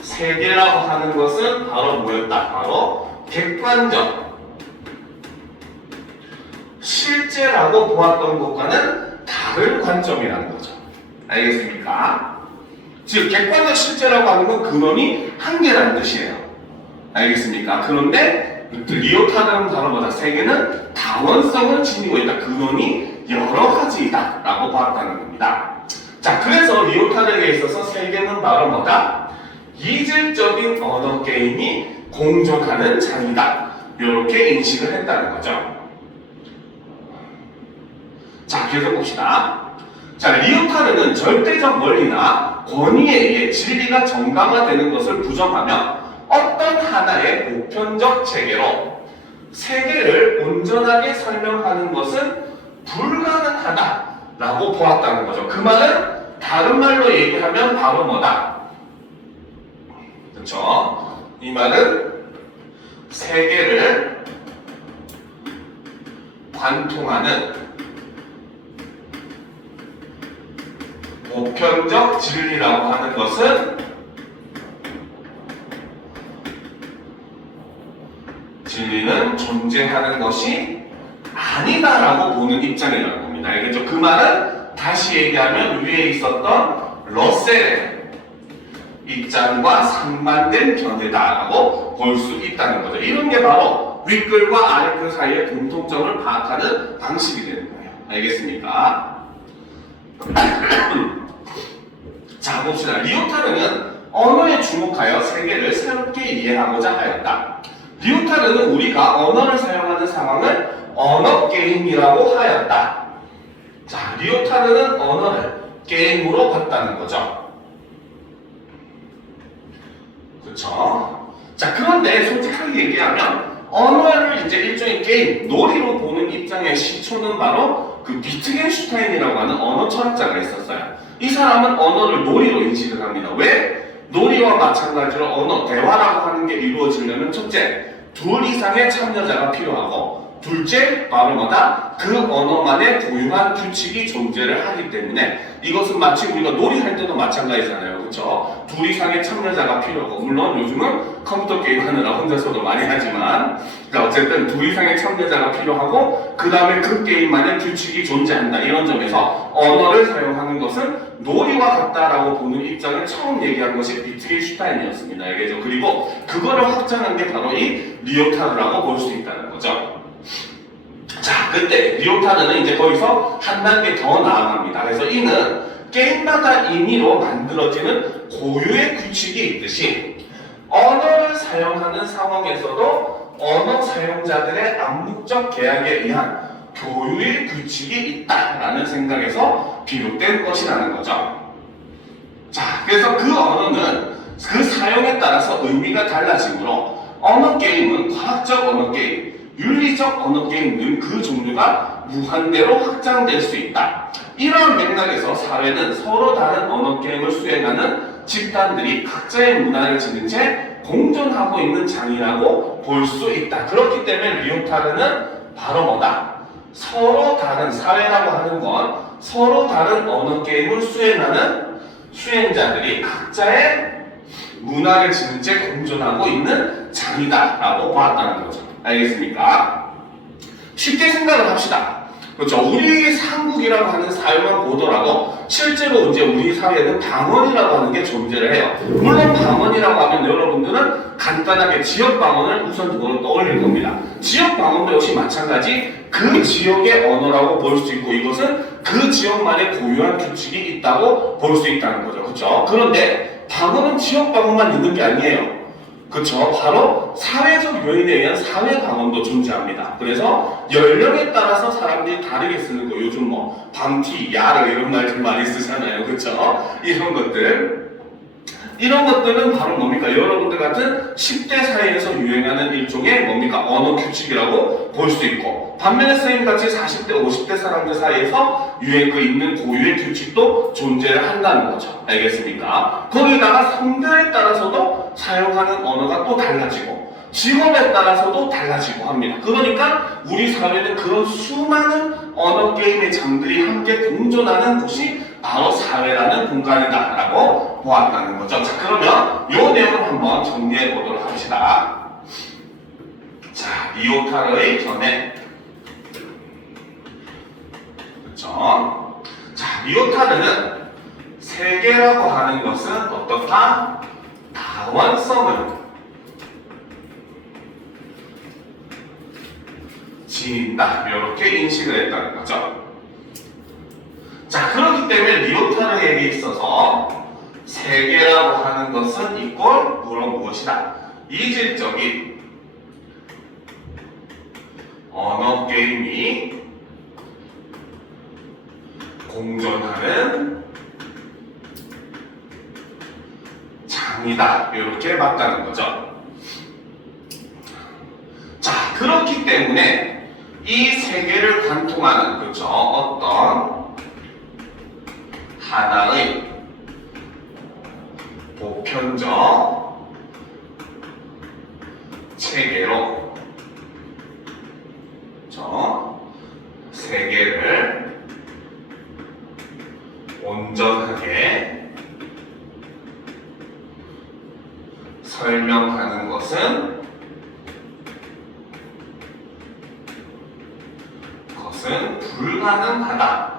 세계라고 하는 것은 바로 뭐였다? 바로 객관적, 실제라고 보았던 것과는 다른 관점이라는 거죠. 알겠습니까? 즉 객관적 실제라고 하는 건 근원이 한 개라는 뜻이에요. 알겠습니까? 그런데 리오타르는 바로 뭐다? 세계는 다원성을 지니고 있다. 근원이 여러 가지이다 라고 봤다는 겁니다. 자, 그래서 리오타르에게 있어서 세계는 바로 뭐다? 이질적인 언어 게임이 공존하는 장이다. 이렇게 인식을 했다는 거죠. 자, 계속 봅시다. 자, 리오타르는 절대적 원리나 권위에 의해 진리가 정당화되는 것을 부정하며 어떤 하나의 보편적 체계로 세계를 온전하게 설명하는 것은 불가능하다라고 보았다는 거죠. 그 말은 다른 말로 얘기하면 바로 뭐다? 그렇죠? 이 말은 세계를 관통하는 보편적 진리라고 하는 것은 진리는 존재하는 것이 아니다라고 보는 입장이라는 겁니다. 알겠죠? 그 말은 다시 얘기하면 위에 있었던 러셀의 입장과 상반된 견해다라고 볼 수 있다는 거죠. 이런 게 바로 윗글과 아랫글 사이의 공통점을 파악하는 방식이 되는 거예요. 알겠습니까? 자, 봅시다. 리오타르는 언어에 주목하여 세계를 새롭게 이해하고자 하였다. 리오타르는 우리가 언어를 사용하는 상황을 언어 게임이라고 하였다. 자, 리오타르는 언어를 게임으로 봤다는 거죠. 그렇죠? 자, 그런데 솔직하게 얘기하면 언어를 이제 일종의 게임, 놀이로 보는 입장의 시초는 바로 그 비트겐슈타인이라고 하는 언어 철학자가 있었어요. 이 사람은 언어를 놀이로 인식을 합니다. 왜? 놀이와 마찬가지로 언어, 대화라고 하는 게 이루어지려면 첫째, 둘 이상의 참여자가 필요하고 둘째, 바로 뭐다? 그 언어만의 고유한 규칙이 존재를 하기 때문에 이것은 마치 우리가 놀이할 때도 마찬가지잖아요. 그렇죠? 둘 이상의 참여자가 필요하고 물론 요즘은 컴퓨터 게임 하느라 혼자서도 많이 하지만 그러니까 어쨌든 둘 이상의 참여자가 필요하고 그 다음에 그 게임만의 규칙이 존재한다. 이런 점에서 언어를 사용하는 것은 놀이와 같다라고 보는 입장을 처음 얘기한 것이 비트겐슈타인이었습니다. 알겠죠? 그리고 그거를 확장한 게 바로 이 리오타르라고 볼 수 있다는 거죠. 자, 그때 리오타르는 이제 거기서 한 단계 더 나아갑니다. 그래서 이는 게임마다 임의로 만들어지는 고유의 규칙이 있듯이 언어를 사용하는 상황에서도 언어 사용자들의 암묵적 계약에 의한 교유의 규칙이 있다라는 생각에서 비롯된 것이라는 거죠. 자, 그래서 그 언어는 그 사용에 따라서 의미가 달라지므로 언어 게임은 과학적 언어 게임, 윤리적 언어 게임 등 그 종류가 무한대로 확장될 수 있다. 이러한 맥락에서 사회는 서로 다른 언어 게임을 수행하는 집단들이 각자의 문화를 지닌 채 공존하고 있는 장이라고 볼 수 있다. 그렇기 때문에 리오타르는 바로 뭐다? 서로 다른 사회라고 하는 건 서로 다른 언어 게임을 수행하는 수행자들이 각자의 문화를 지닌 채 공존하고 있는 장이다라고 보았다는 거죠. 알겠습니까? 쉽게 생각을 합시다. 그렇죠. 우리 한국이라고 하는 사회만 보더라도 실제로 이제 우리 사회에는 방언이라고 하는 게 존재를 해요. 물론 방언이라고 하면 여러분들은 간단하게 지역 방언을 우선 그걸 떠올릴 겁니다. 지역 방언도 역시 마찬가지 그 지역의 언어라고 볼 수 있고 이것은 그 지역만의 고유한 규칙이 있다고 볼 수 있다는 거죠. 그렇죠. 그런데 방언은 지역 방언만 있는 게 아니에요. 그렇죠. 바로 사회적 요인에 의한 사회 방언도 존재합니다. 그래서 연령에 따라서 사람들이 다르게 쓰는 거 요즘 뭐 밤티, 야르 이런 말들 많이 쓰잖아요. 그렇죠. 이런 것들 이런 것들은 바로 뭡니까? 여러분들 같은 10대 사이에서 유행하는 일종의 뭡니까? 언어 규칙이라고 볼 수 있고, 반면에 선생님같이 40대, 50대 사람들 사이에서 유행그 있는 고유의 규칙도 존재를 한다는 거죠. 알겠습니까? 거기다가 성별에 따라서도 사용하는 언어가 또 달라지고, 직업에 따라서도 달라지고 합니다. 그러니까 우리 사회는 그런 수많은 언어 게임의 장들이 함께 공존하는 곳이 바로 사회라는 공간이다 라고 보았다는 거죠. 자, 그러면 이 내용을 한번 정리해 보도록 합시다. 자, 리오타르의 견해. 그렇죠? 자, 리오타르는 세계라고 하는 것은 어떻다? 다원성을 지닌다. 이렇게 인식을 했다는 거죠. 자, 그렇기 때문에 리오타르에게 있어서 세계라고 하는 것은 이꼴 무엇이다? 이질적인 언어 게임이 공존하는 장이다. 이렇게 봤다는 거죠. 자, 그렇기 때문에 이 세계를 관통하는, 그렇죠? 어떤 하나의 보편적 체계로, 그렇죠? 세계를 온전하게 설명하는 것은 불가능하다.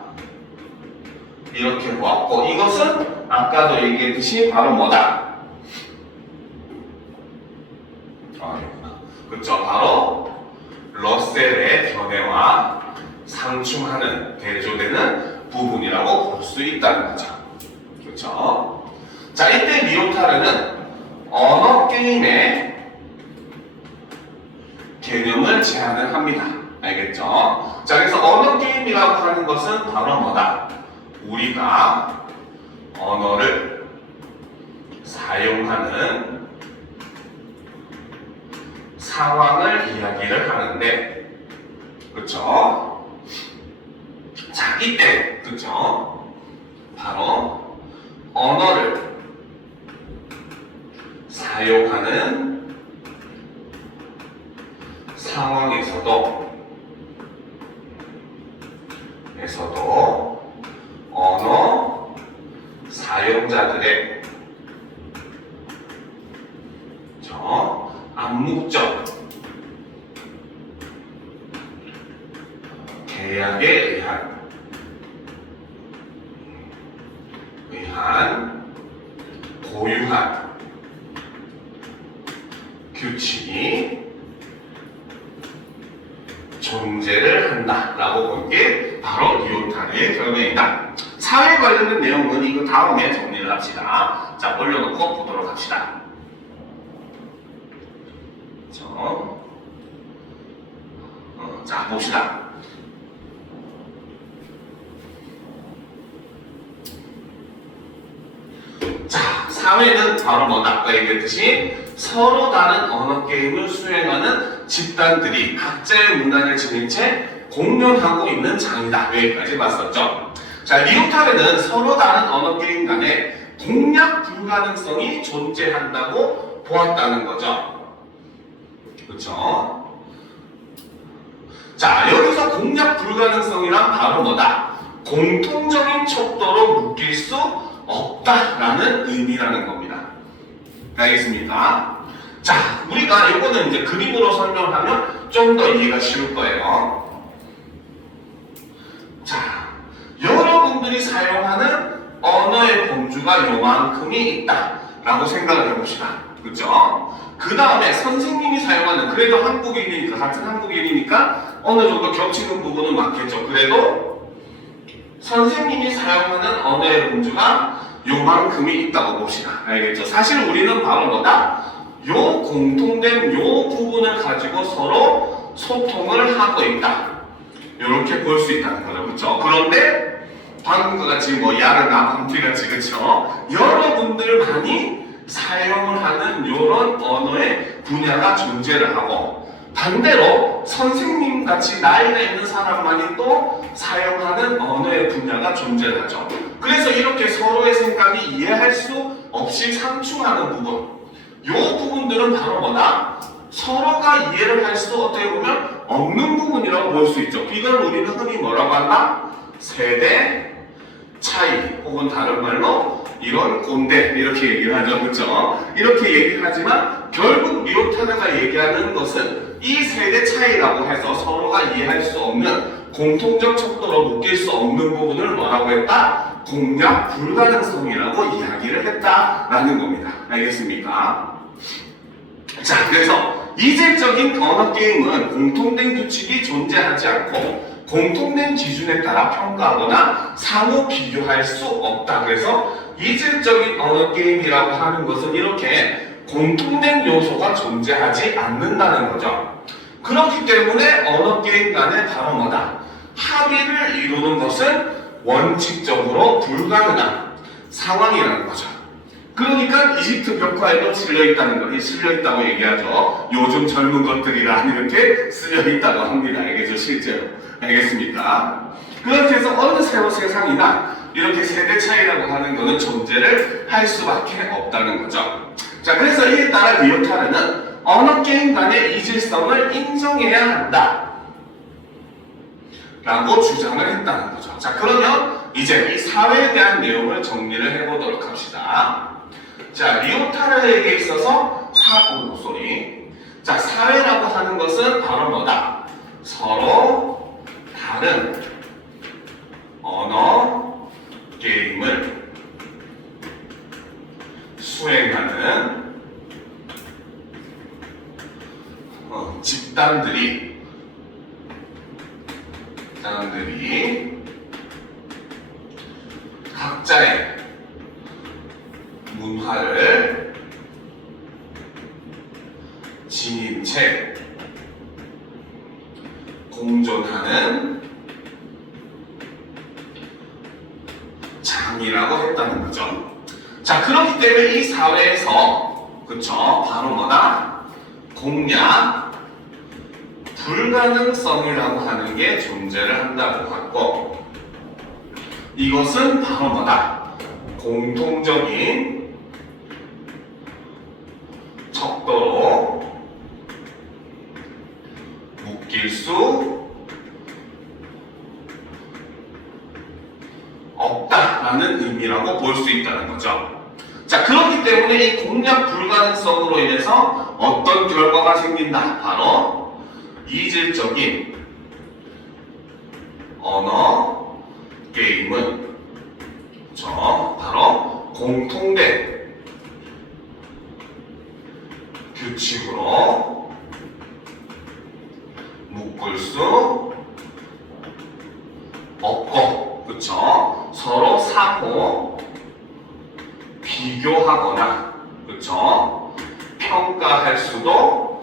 이렇게 보았고, 이것은 아까도 얘기했듯이 바로 뭐다? 그렇죠. 바로 러셀의 견해와 상충하는, 대조되는 부분이라고 볼 수 있다는 거죠. 그렇죠. 자, 이때 리오타르는 언어 게임의 개념을 제안을 합니다. 알겠죠? 자, 그래서 언어 게임이라고 하는 것은 바로 뭐다? 우리가 언어를 사용하는 상황을 이야기를 하는데, 그렇죠? 자, 이때, 그렇죠? 바로 언어를 사용하는 상황에서도 언어 사용자들의 암묵적 계약에 의한 고유한 규칙이 존재를 한다라고 본 게 바로 리오타르의 견해이다. 사회 관련된 내용은 이거 다음에 정리를 합시다. 자, 올려놓고 보도록 합시다. 자, 봅시다. 자, 사회는 바로 뭐다? 아까 얘기했듯이 서로 다른 언어 게임을 수행하는 집단들이 각자의 문화를 지닌 채 공존하고 있는 장이다. 여기까지 봤었죠. 자, 리오타르는 서로 다른 언어 게임 간에 공략 불가능성이 존재한다고 보았다는 거죠. 그렇죠? 자, 여기서 공략 불가능성이란 바로 뭐다? 공통적인 척도로 묶일 수 없다라는 의미라는 겁니다. 알겠습니까? 자, 우리가 이거는 이제 그림으로 설명하면 좀 더 이해가 쉬울 거예요. 자, 여러분들이 사용하는 언어의 범주가 요만큼이 있다라고 생각을 해봅시다. 그렇죠? 그 다음에 선생님이 사용하는, 그래도 한국인이니까, 같은 한국인이니까 어느 정도 겹치는 부분은 많겠죠. 그래도 선생님이 사용하는 언어의 범주가 요만큼이 있다고 봅시다. 알겠죠? 사실 우리는 바로 뭐다? 요 공통된 요 부분을 가지고 서로 소통을 하고 있다. 이렇게 볼 수 있다는 거죠. 그렇죠? 그런데 방금과 같이 뭐 야를 나방띠같이, 그렇죠? 여러분들만이 사용을 하는 이런 언어의 분야가 존재를 하고, 반대로 선생님 같이 나이가 있는 사람만이 또 사용하는 언어의 분야가 존재를 하죠. 그래서 이렇게 서로의 생각이 이해할 수 없이 상충하는 부분, 이 부분들은 바로 뭐다? 서로가 이해를 할 수 어떻게 보면 없는 부분이라고 볼 수 있죠. 이걸 우리는 흔히 뭐라고 한다? 세대 차이, 혹은 다른 말로 이런 꼰대, 이렇게 얘기를 하죠. 그렇죠? 이렇게 얘기를 하지만 결국 리오타르가 얘기하는 것은 이 세대 차이라고 해서 서로가 이해할 수 없는 공통적 척도로 묶일 수 없는 부분을 뭐라고 했다? 공략 불가능성이라고 이야기를 했다라는 겁니다. 알겠습니까? 자, 그래서 이질적인 언어 게임은 공통된 규칙이 존재하지 않고 공통된 기준에 따라 평가하거나 상호 비교할 수 없다. 그래서 이질적인 언어 게임이라고 하는 것은 이렇게 공통된 요소가 존재하지 않는다는 거죠. 그렇기 때문에 언어 게임 간에 바로 뭐다? 합의를 이루는 것은 원칙적으로 불가능한 상황이라는 거죠. 그러니까 이집트 벽화에도 실려있다고 얘기하죠. 요즘 젊은 것들이라 이렇게 쓰여있다고 합니다. 알겠죠? 실제로. 알겠습니까? 그렇게 해서 어느 세상이나 이렇게 세대 차이라고 하는 것은 존재를 할 수밖에 없다는 거죠. 자, 그래서 이에 따라 리오타르는 언어 게임 간의 이질성을 인정해야 한다 라고 주장을 했다는 거죠. 자, 그러면 이제 이 사회에 대한 내용을 정리를 해보도록 합시다. 자, 리오타르에게 있어서 자, 사회라고 하는 것은 바로 뭐다? 서로 다른 언어 게임을 수행하는 집단들이 각자의 문화를 지닌 채 공존하는 장이라고 했다는 거죠. 자, 그렇기 때문에 이 사회에서 그쵸? 바로 뭐다? 공략 불가능성이라고 하는 게 존재를 한다고 하고, 이것은 바로 뭐다? 공통적인 척도로 묶일 수 없다라는 의미라고 볼 수 있다는 거죠. 자, 그렇기 때문에 이 공략 불가능성으로 인해서 어떤 결과가 생긴다? 바로 이질적인 언어 게임은 바로 공통된 규칙으로 묶을 수 없고, 그쵸? 서로 상호 비교하거나, 그쵸? 평가할 수도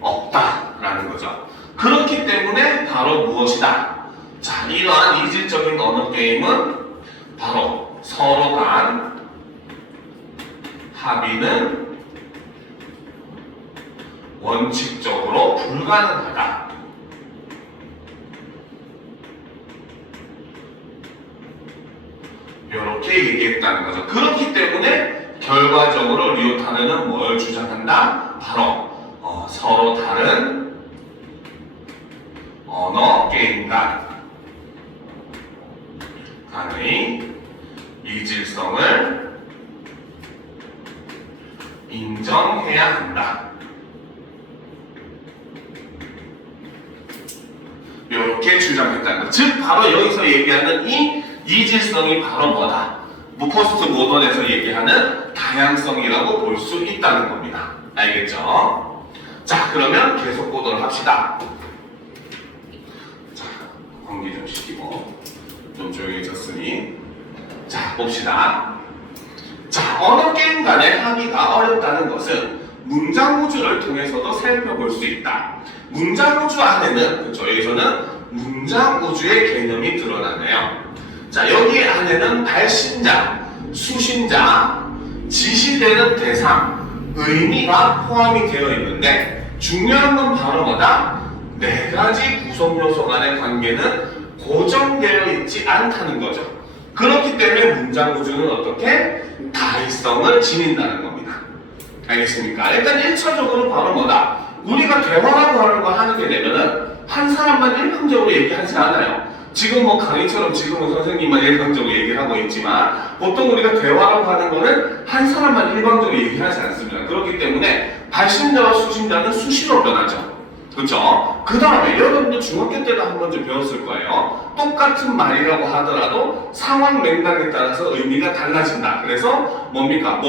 없다라는 거죠. 그렇기 때문에 바로 무엇이다? 자, 이러한 이질적인 언어 게임은 바로 서로 간 합의는 원칙적으로 불가능하다. 이렇게 얘기했다는 거죠. 그렇기 때문에 결과적으로 리오타르는 뭘 주장한다? 바로 서로 다른 언어 게임 간의 이질성을 인정해야 한다. 이렇게 주장했다는 것. 즉 바로 여기서 얘기하는 이 이질성이 바로 뭐다? 포스트 모던에서 얘기하는 다양성이라고 볼 수 있다는 겁니다. 알겠죠? 자, 그러면 계속 보도록 합시다. 자, 환기 좀 시키고 좀 조용해졌으니 자, 봅시다. 자, 언어 게임 간의 합의가 어렵다는 것은 문장 구조를 통해서도 살펴볼 수 있다. 문장 구조 안에는, 그렇죠? 여기서는 문장 구조의 개념이 드러나네요. 자, 여기 안에는 발신자, 수신자, 지시되는 대상, 의미가 포함이 되어 있는데 중요한 건 바로 뭐다? 네 가지 구성 요소 간의 관계는 고정되어 있지 않다는 거죠. 그렇기 때문에 문장 구조는 어떻게? 다의성을 지닌다는 겁니다. 알겠습니까? 일단 1차적으로 바로 뭐다? 우리가 대화라고 하는 거 하게 되면은 한 사람만 일방적으로 얘기하지 않아요. 지금 뭐 강의처럼 지금은 선생님만 일방적으로 얘기를 하고 있지만 보통 우리가 대화라고 하는 거는 한 사람만 일방적으로 얘기하지 않습니다. 그렇기 때문에 발신자와 수신자는 수시로 변하죠. 그렇죠? 그 다음에 여러분도 중학교 때도 한 번쯤 배웠을 거예요. 똑같은 말이라고 하더라도 상황 맥락에 따라서 의미가 달라진다. 그래서 뭡니까?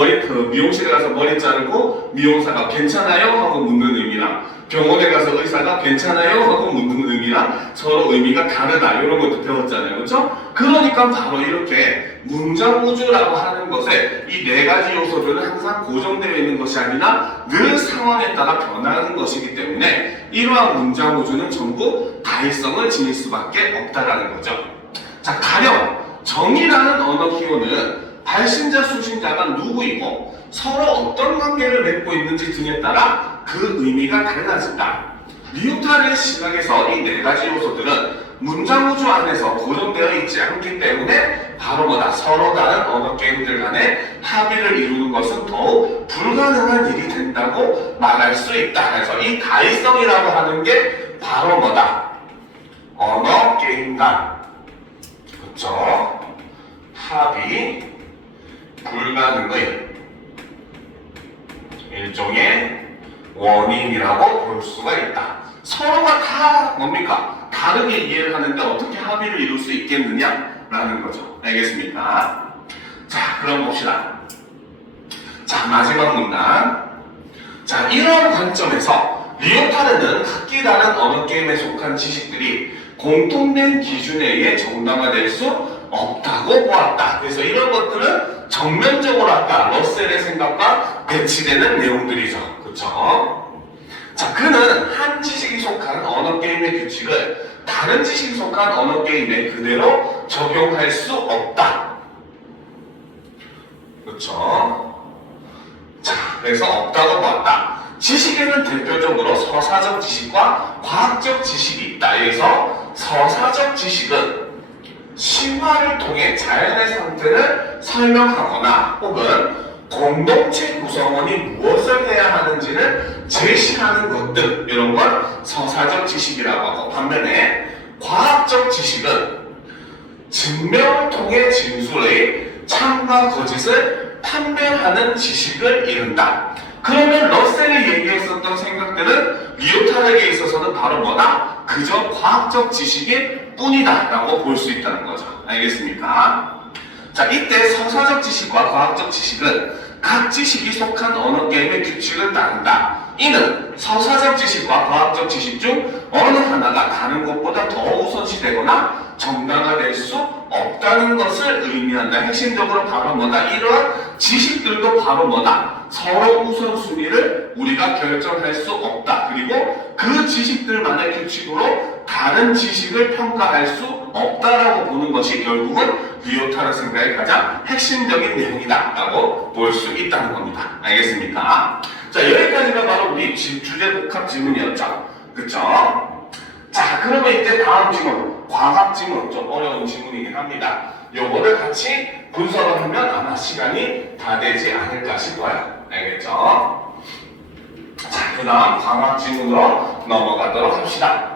미용실에 가서 머리 자르고 미용사가 괜찮아요? 하고 묻는 의미랑 병원에 가서 의사가 괜찮아요? 하고 묻는 의미랑 서로 의미가 다르다. 이런 것도 배웠잖아요. 그렇죠? 그러니까 바로 이렇게 문장 구조라고 하는 것에 이 네 가지 요소들은 항상 고정되어 있는 것이 아니라 늘 상황에 따라 변하는 것이기 때문에 이러한 문장 구조는 전부 다의성을 지닐 수밖에 없다라는 거죠. 자, 가령 정이라는 언어 기호는 발신자, 수신자가 누구이고 서로 어떤 관계를 맺고 있는지 등에 따라 그 의미가 달라진다. 리오타르의 시각에서 이 네 가지 요소들은 문장 구조 안에서 고정되어 있지 않기 때문에 바로 뭐다? 서로 다른 언어 게임들 간에 합의를 이루는 것은 더욱 불가능한 일이 된다고 말할 수 있다. 그래서 이 다의성이라고 하는 게 바로 뭐다? 언어 게임 간 그쵸? 합의 불가능의 일종의 원인이라고 볼 수가 있다. 서로가 다 뭡니까? 다르게 이해를 하는데 어떻게 합의를 이룰 수 있겠느냐라는 거죠. 알겠습니까? 자, 그럼 봅시다. 자, 마지막 문단. 자, 이런 관점에서 리오타르는 각기 다른 언어 게임에 속한 지식들이 공통된 기준에 의해 정당화될 수 없다고 보았다. 그래서 이런 것들은 정면적으로 아까 러셀의 생각과 배치되는 내용들이죠. 그렇죠? 자, 그는 한 지식이 속한 언어 게임의 규칙을 다른 지식이 속한 언어 게임에 그대로 적용할 수 없다. 그렇죠? 자, 그래서 없다고 보았다. 지식에는 대표적으로 서사적 지식과 과학적 지식이 있다. 여기서 서사적 지식은 신화를 통해 자연의 상태를 설명하거나 혹은 공동체 구성원이 무엇을 해야 하는지를 제시하는 것들, 이런 걸 서사적 지식이라고 하고, 반면에 과학적 지식은 증명을 통해 진술의 참과 거짓을 판별하는 지식을 이룬다. 그러면 러셀이 얘기했었던 생각들은 리오타르에게 있어서는 바로 뭐다? 그저 과학적 지식일 뿐이다 라고 볼 수 있다는 거죠. 알겠습니까? 자, 이때 서사적 지식과 과학적 지식은 각 지식이 속한 언어 게임의 규칙을 따른다. 이는 서사적 지식과 과학적 지식 중 어느 하나가 다른 것보다 더 우선시되거나 정당화될 수 없다는 것을 의미한다. 핵심적으로 바로 뭐다? 이러한 지식들도 바로 뭐다? 서로 우선순위를 우리가 결정할 수 없다. 그리고 그 지식들만의 규칙으로 다른 지식을 평가할 수 없다라고 보는 것이 결국은 리오타르 생각의 가장 핵심적인 내용이다 라고 볼 수 있다는 겁니다. 알겠습니까? 자, 여기까지가 바로 우리 주제 복합 지문이었죠. 그쵸? 자, 그러면 이제 다음 지문, 과학 지문, 좀 어려운 지문이긴 합니다. 요거를 같이 분석을 하면 아마 시간이 다 되지 않을까 싶어요. 알겠죠? 자, 그 다음 과학 지문으로 넘어가도록 합시다.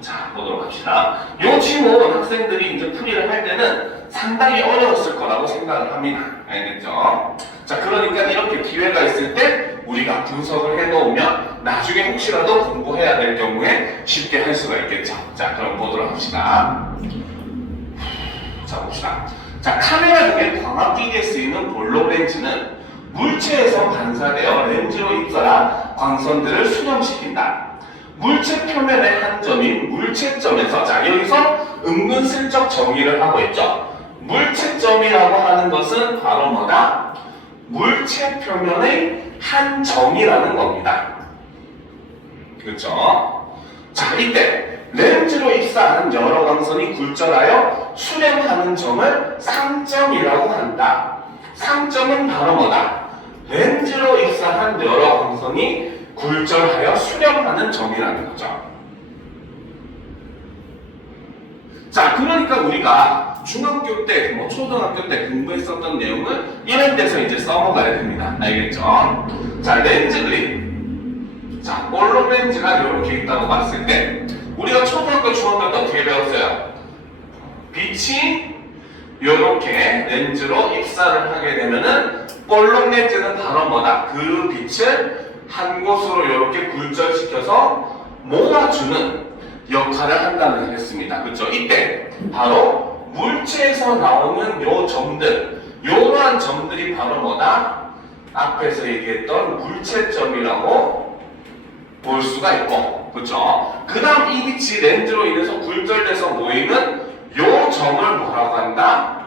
자, 보도록 합시다. 이 지문 학생들이 이제 풀이를 할 때는 상당히 어려웠을 거라고 생각을 합니다. 알겠죠? 자, 그러니까 이렇게 기회가 있을 때 우리가 분석을 해놓으면 나중에 혹시라도 공부해야 될 경우에 쉽게 할 수가 있겠죠. 자, 그럼 보도록 합시다. 자, 봅시다. 자, 카메라 중에 광학기기에 쓰이는 볼록 렌즈는 물체에서 반사되어 렌즈로 입설한 광선들을 수렴시킨다. 물체 표면의 한 점인 물체점에서, 자, 여기서 은근슬쩍 정의를 하고 있죠. 물체점이라고 하는 것은 바로 뭐다? 물체 표면의 한 점이라는 겁니다. 그렇죠? 자, 이때 렌즈로 입사하는 여러 광선이 굴절하여 수렴하는 점을 상점이라고 한다. 상점은 바로 뭐다? 렌즈로 입사한 여러 광선이 굴절하여 수렴하는 점이라는 거죠. 자, 그러니까 우리가 중학교 때, 초등학교 때 공부했었던 내용을 이런 데서 이제 써먹어야 됩니다. 알겠죠? 자, 렌즈 그림. 자, 볼록 렌즈가 이렇게 있다고 봤을 때, 우리가 초등학교, 중학교 때 어떻게 배웠어요? 빛이 이렇게 렌즈로 입사를 하게 되면은, 볼록 렌즈는 바로 뭐다? 그 빛을 한 곳으로 이렇게 굴절시켜서 모아주는 역할을 한다는 했습니다. 그렇죠? 이때 바로 물체에서 나오는 요 점들, 요러한 점들이 바로 뭐다? 앞에서 얘기했던 물체점이라고 볼 수가 있고, 그렇죠? 그 다음 이 빛이 렌즈로 인해서 굴절돼서 모이는 요 점을 뭐라고 한다?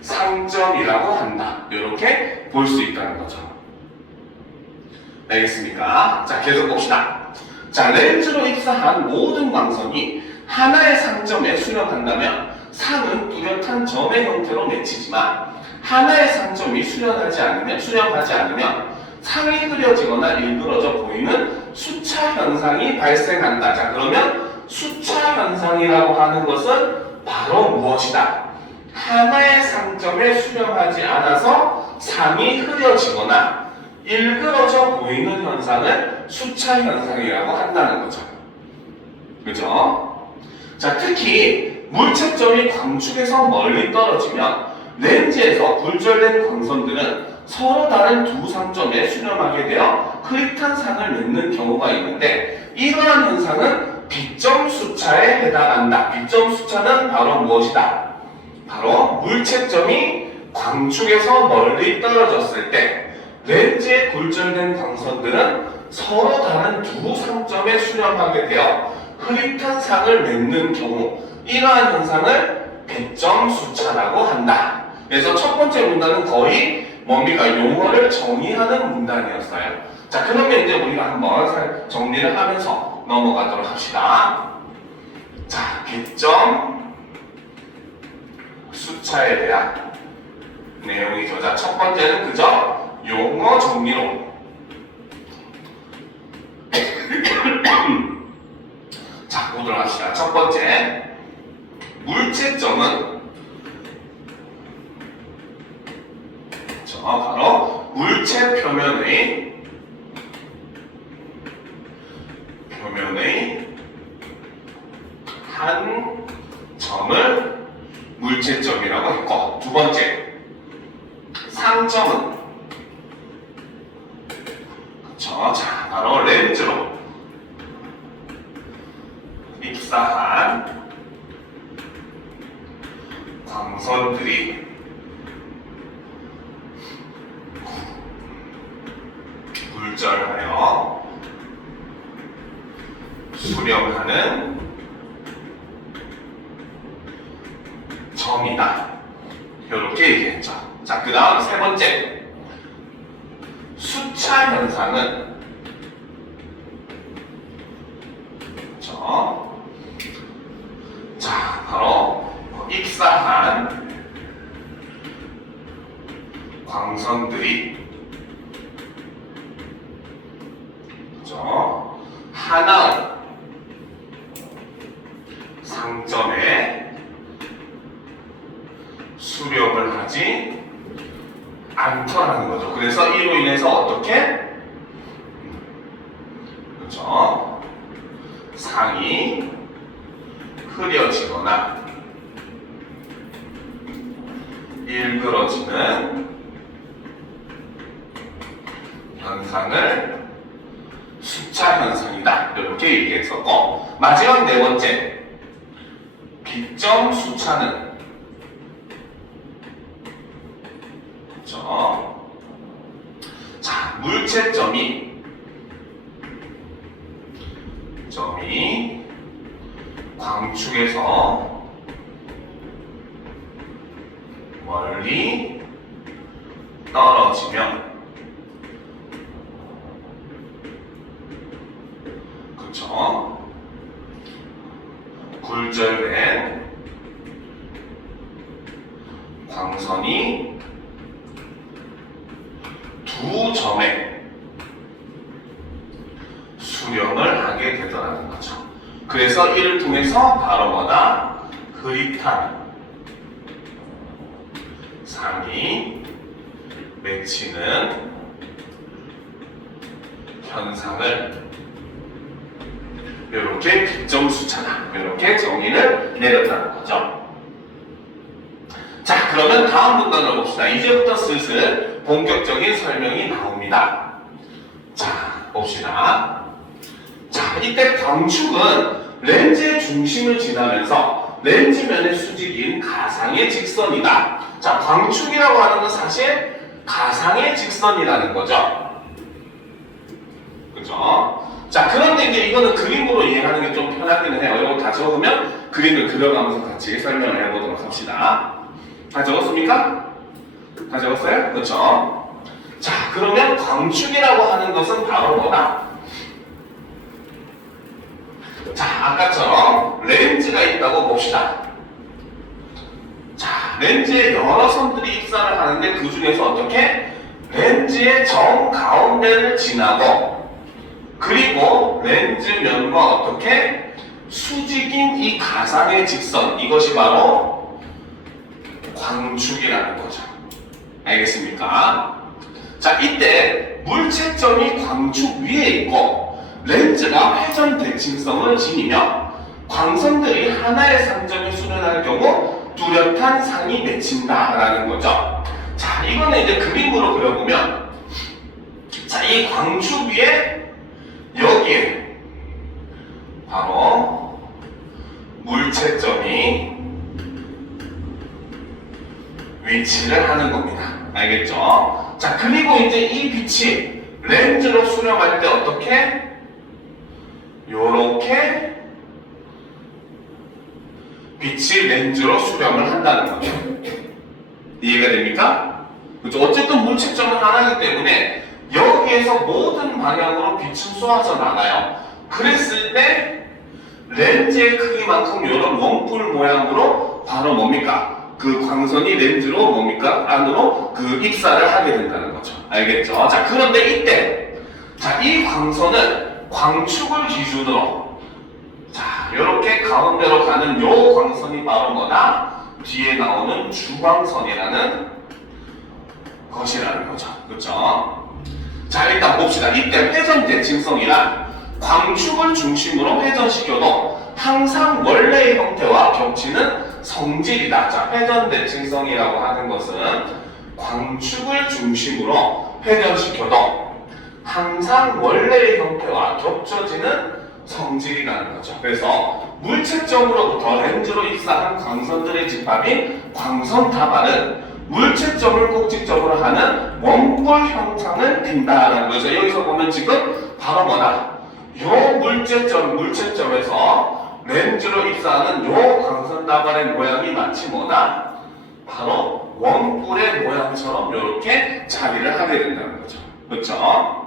상점이라고 한다. 이렇게 볼 수 있다는 거죠. 알겠습니까? 자, 계속 봅시다. 자, 렌즈로 입사한 모든 광선이 하나의 상점에 수렴한다면 상은 뚜렷한 점의 형태로 맺히지만 하나의 상점이 수렴하지 않으면 상이 흐려지거나 일그러져 보이는 수차 현상이 발생한다. 자, 그러면 수차 현상이라고 하는 것은 바로 무엇이다? 하나의 상점에 수렴하지 않아서 상이 흐려지거나 일그러져 보이는 현상을 수차 현상이라고 한다는 거죠. 그죠? 자, 특히 물체점이 광축에서 멀리 떨어지면 렌즈에서 굴절된 광선들은 서로 다른 두 상점에 수렴하게 되어 흐릿한 상을 맺는 경우가 있는데, 이러한 현상은 빛점 수차에 해당한다. 빛점 수차는 바로 무엇이다? 바로 물체점이 광축에서 멀리 떨어졌을 때 렌즈에 굴절된 광선들은 서로 다른 두 상점에 수렴하게 되어 흐릿한 상을 맺는 경우, 이러한 현상을 빛점 수차라고 한다. 그래서 첫 번째 문단은 거의 뭡니까? 용어를 정의하는 문단이었어요. 자, 그러면 이제 우리가 한번 정리를 하면서 넘어가도록 합시다. 자, 빛점 수차에 대한 내용이죠. 자, 첫 번째는 그저 용어 정리로 자, 보도록 합시다. 첫 번째, 물체점은 바로 물체 표면의 한 점을 물체점이라고 했고, 두 번째, 상점은 자, 바로 렌즈로 입사한 광선들이 굴절하여 수렴하는 점이다. 이렇게 얘기했죠. 자, 그 다음 세 번째, 수차 현상은 자, 바로 입사한 광선들이 하나의 상점에 수렴을 하지 않더라는 거죠. 그래서 이로 인해서 어떻게? 그렇죠? 상이 흐려지거나 일그러지는 현상을 수차 현상이다. 이렇게 얘기했었고, 마지막 네 번째, 빛점 수차는 그렇죠? 자, 물체점이 광축에서 멀리 떨어지면 그렇죠? 그래서 이를 통해서 바로 뭐다? 그립탄 상이 맺히는 현상을 이렇게 빗점수차다. 이렇게 정의를 내렸다는 거죠. 자, 그러면 다음 문단을 봅시다. 이제부터 슬슬 본격적인 설명이 나옵니다. 자, 봅시다. 자, 이때 광축은 렌즈의 중심을 지나면서 렌즈면의 수직인 가상의 직선이다. 자, 광축이라고 하는 건 사실 가상의 직선이라는 거죠. 그죠? 자, 그런데 이제 이거는 그림으로 이해하는 게 좀 편하기는 해요. 이거 다 적으면 그림을 그려가면서 같이 설명을 해보도록 합시다. 다 적었습니까? 다 적었어요? 그렇죠? 자, 그러면 광축이라고 하는 것은 바로 뭐다? 자, 아까처럼 렌즈가 있다고 봅시다. 자, 렌즈에 여러 선들이 입사를 하는데 그 중에서 어떻게? 렌즈의 정가운데를 지나고 그리고 렌즈면과 어떻게? 수직인 이 가상의 직선, 이것이 바로 광축이라는 거죠. 알겠습니까? 자, 이때 물체점이 광축 위에 있고 렌즈가 회전 대칭성을 지니며 광선들이 하나의 상점에 수련할 경우 뚜렷한 상이 맺힌다라는 거죠. 자, 이거는 이제 그림으로 그려보면, 자, 이 광축 위에 여기에 바로 물체점이 위치를 하는 겁니다. 알겠죠? 자, 그리고 이제 이 빛이 렌즈로 수렴할 때 어떻게? 요렇게 빛이 렌즈로 수렴을 한다는 거죠. 이해가 됩니까? 그렇죠? 어쨌든 물체점은 하나이기 때문에 여기에서 모든 방향으로 빛은 쏘아져 나가요. 그랬을 때 렌즈의 크기만큼 이런 원뿔 모양으로 바로 뭡니까? 그 광선이 렌즈로 뭡니까? 안으로 그 입사를 하게 된다는 거죠. 알겠죠? 자, 그런데 이때, 자, 이 광선은 광축을 기준으로, 자, 이렇게 가운데로 가는 요 광선이 바로 뭐다? 뒤에 나오는 주광선이라는 것이라는 거죠. 그렇죠? 자, 일단 봅시다. 이때 회전 대칭성이란 광축을 중심으로 회전시켜도 항상 원래의 형태와 겹치는 성질이다. 자, 회전 대칭성이라고 하는 것은 광축을 중심으로 회전시켜도 항상 원래의 형태와 겹쳐지는 성질이라는 거죠. 그래서 물체점으로부터 렌즈로 입사한 광선들의 집합인 광선다발은 물체점을 꼭지점으로 하는 원뿔 형상을 띈다라는 거죠. 여기서 보면 지금 바로 뭐다? 요 물체점에서 렌즈로 입사하는 요 광선다발의 모양이 마치 뭐다? 바로 원뿔의 모양처럼 이렇게 자리를 하게 된다는 거죠. 그렇죠?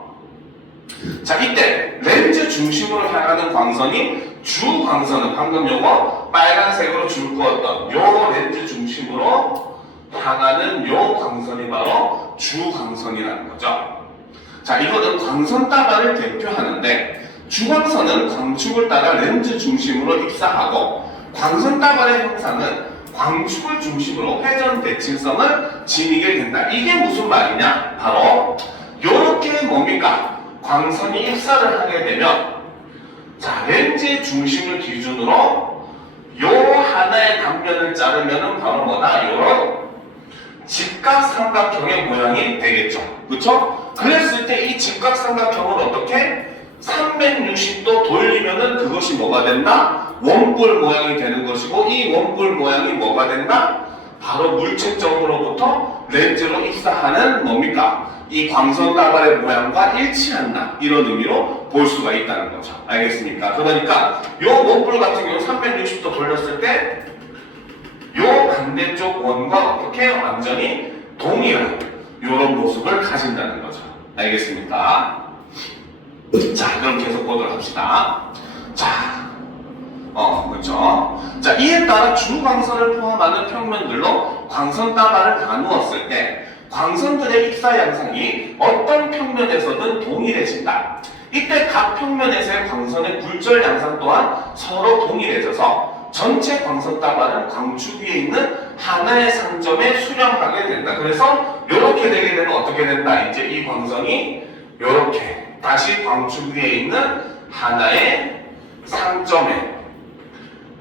자, 이때 렌즈 중심으로 향하는 광선이 주광선은 방금 요거 빨간색으로 줄 그었던 요 렌즈 중심으로 향하는 요 광선이 바로 주광선이라는 거죠. 자, 이거는 광선다발을 대표하는데 주광선은 광축을 따라 렌즈 중심으로 입사하고 광선다발의 형상은 광축을 중심으로 회전 대칭성을 지니게 된다. 이게 무슨 말이냐? 바로 요렇게 뭡니까? 광선이 입사를 하게 되면, 자, 렌즈의 중심을 기준으로 요 하나의 단면을 자르면은 바로 뭐다? 요런 직각삼각형의 모양이 되겠죠. 그쵸? 그랬을 때 이 직각삼각형을 어떻게? 360도 돌리면은 그것이 뭐가 된다? 원뿔 모양이 되는 것이고, 이 원뿔 모양이 뭐가 된다? 바로 물체점으로부터 렌즈로 입사하는 뭡니까? 이 광선다발의 모양과 일치한다. 이런 의미로 볼 수가 있다는 거죠. 알겠습니까? 그러니까 요 원뿔 같은 경우 360도 돌렸을 때 요 반대쪽 원과 어떻게 완전히 동일한 이런 모습을 가진다는 거죠. 알겠습니까? 자, 그럼 계속 보도록 합시다. 자, 그렇죠. 자, 이에 따라 주광선을 포함하는 평면들로 광선다발을 나누었을 때 광선들의 입사 양상이 어떤 평면에서든 동일해진다. 이때 각 평면에서의 광선의 굴절 양상 또한 서로 동일해져서 전체 광선 따발은 광축 위에 있는 하나의 상점에 수렴하게 된다. 그래서 이렇게 되게 되면 어떻게 된다? 이제 이 광선이 이렇게 다시 광축 위에 있는 하나의 상점에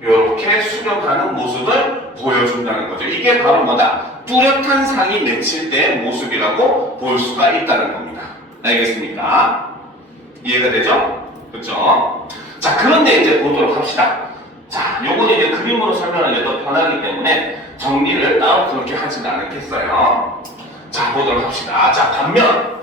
이렇게 수렴하는 모습을 보여준다는 거죠. 이게 바로 뭐다? 뚜렷한 상이 맺힐 때의 모습이라고 볼 수가 있다는 겁니다. 알겠습니까? 이해가 되죠? 그렇죠? 자, 그런데 이제 보도록 합시다. 자, 요거는 이제 그림으로 설명하기 더 편하기 때문에 정리를 따로 그렇게 하지는 않겠어요. 자, 보도록 합시다. 자, 반면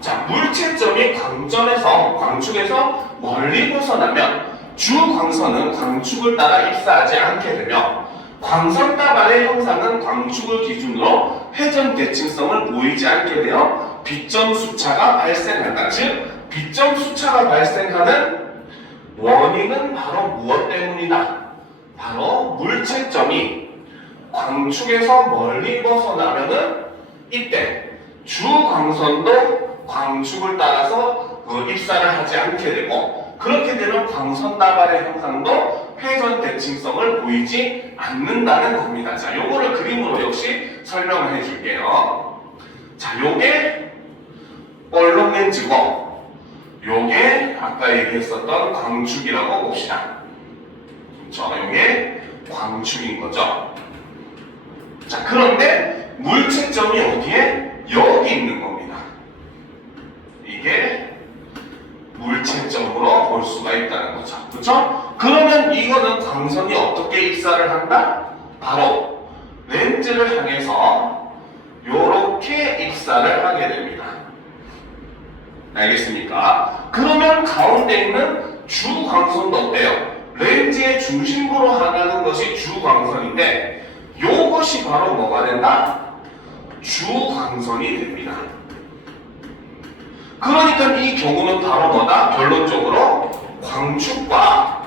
자, 물체점이 광축에서 멀리 벗어나면 주 광선은 광축을 따라 입사하지 않게 되며 광선 따발의 형상은 광축을 기준으로 회전 대칭성을 보이지 않게 되어 비점 수차가 발생한다. 즉, 비점 수차가 발생하는 원인은 바로 무엇 때문이다? 바로 물체점이 광축에서 멀리 벗어나면은 이때 주 광선도 광축을 따라서 입사를 하지 않게 되고 그렇게 되면 광선 따발의 형상도 회전 대칭성을 보이지 않는다는 겁니다. 자, 요거를 그림으로 역시 설명을 해줄게요. 자, 요게 얼룩 렌즈고 요게 아까 얘기했었던 광축이라고 봅시다. 그렇죠? 요게 광축인 거죠. 자, 그런데 물체점이 어디에? 여기 있는 겁니다. 이게 물체점으로 볼 수가 있다는 거죠. 그렇죠? 그러면 이거는 광선이 어떻게 입사를 한다? 바로 렌즈를 향해서 이렇게 입사를 하게 됩니다. 알겠습니까? 그러면 가운데 있는 주광선도 어때요? 렌즈의 중심부로 향하는 것이 주광선인데 이것이 바로 뭐가 된다? 주광선이 됩니다. 그러니까 이 경우는 바로 뭐다? 결론적으로 광축과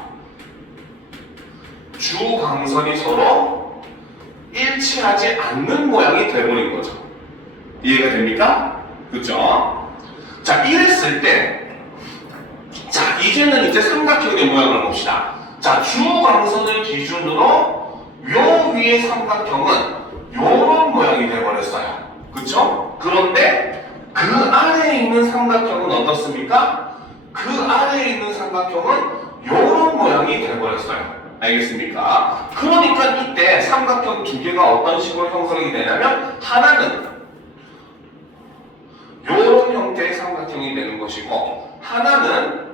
주광선이 서로 일치하지 않는 모양이 되어버린 거죠. 이해가 됩니까? 그렇죠? 자, 이랬을 때 자, 이제 삼각형의 모양을 봅시다. 자, 주광선을 기준으로 요 위의 삼각형은 요런 모양이 되어버렸어요. 그렇죠? 그런데 그 아래에 있는 삼각형은 어떻습니까? 그 아래에 있는 삼각형은 요런 모양이 되어버렸어요. 알겠습니까? 그러니까 이때 삼각형 두 개가 어떤 식으로 형성이 되냐면 하나는 요런 형태의 삼각형이 되는 것이고 하나는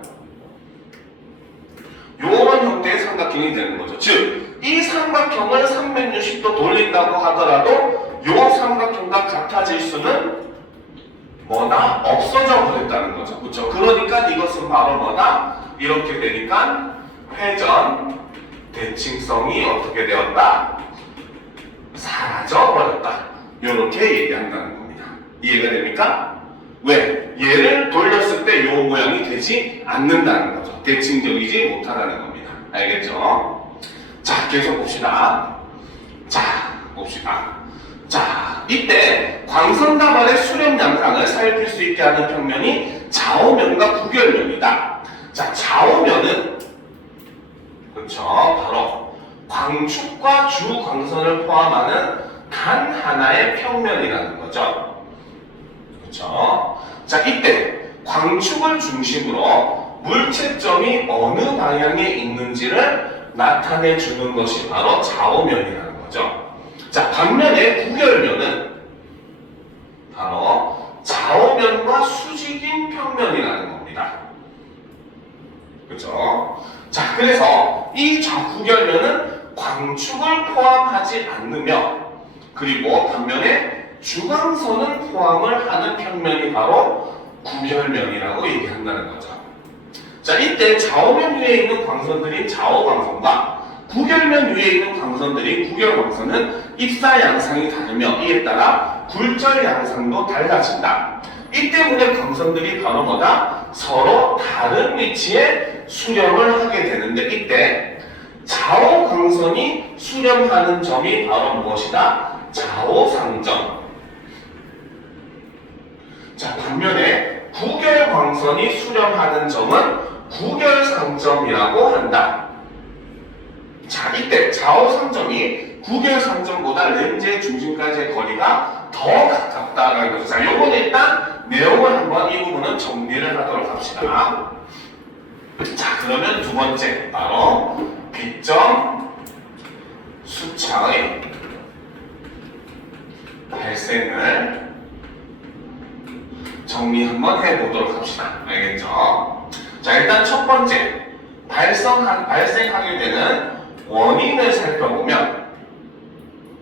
요런 형태의 삼각형이 되는 거죠. 즉, 이 삼각형을 360도 돌린다고 하더라도 요 삼각형과 같아질 수는 뭐다? 없어져 버렸다는 거죠. 그렇죠? 그러니까 이것은 바로 뭐다? 이렇게 되니까 회전 대칭성이 어떻게 되었다? 사라져 버렸다. 이렇게 얘기한다는 겁니다. 이해가 됩니까? 왜? 얘를 돌렸을 때 이 모양이 되지 않는다는 거죠. 대칭적이지 못하다는 겁니다. 알겠죠? 자, 계속 봅시다. 자, 봅시다. 자, 이때 광선 다발의 수렴 양상을 살필 수 있게 하는 평면이 좌우면과 구결면이다. 자, 좌우면은 그렇죠. 바로 광축과 주광선을 포함하는 단 하나의 평면이라는 거죠. 그렇죠. 자, 이때 광축을 중심으로 물체점이 어느 방향에 있는지를 나타내 주는 것이 바로 좌우면이라는 거죠. 자, 반면에 구결면은 바로 좌우면과 수직인 평면이라는 겁니다. 그렇죠? 자, 그래서 이 구결면은 광축을 포함하지 않으며 그리고 반면에 주광선을 포함을 하는 평면이 바로 구결면이라고 얘기한다는 거죠. 자, 이때 좌우면 위에 있는 광선들인 좌우광선과 구결면 위에 있는 광선들인 구결광선은 입사 양상이 다르며 이에 따라 굴절 양상도 달라진다. 이 때문에 광선들이 바로 뭐다? 서로 다른 위치에 수렴을 하게 되는데 이때 좌우광선이 수렴하는 점이 바로 무엇이다? 좌우상점. 자, 반면에 구결광선이 수렴하는 점은 구결상점이라고 한다. 자, 이때 좌우상점이 구결상점보다 렌즈의 중심까지의 거리가 더 가깝다라는 거죠. 자, 요거는 일단 내용을 한번 이 부분은 정리를 하도록 합시다. 자, 그러면 두 번째 바로 비점 수차의 발생을 정리 한번 해보도록 합시다. 알겠죠? 자, 일단 첫 번째 발생하게 되는 원인을 살펴보면,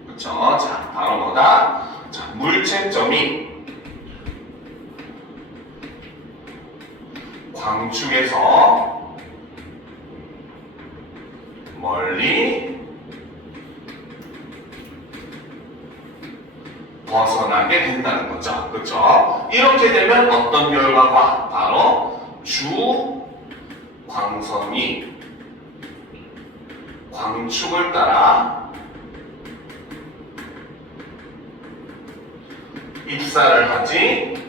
그렇죠? 자, 바로 뭐다? 자, 물체점이 광축에서 멀리 벗어나게 된다는 거죠. 그렇죠? 이렇게 되면 어떤 결과가? 바로 주광선이 광축을 따라 입사를 하지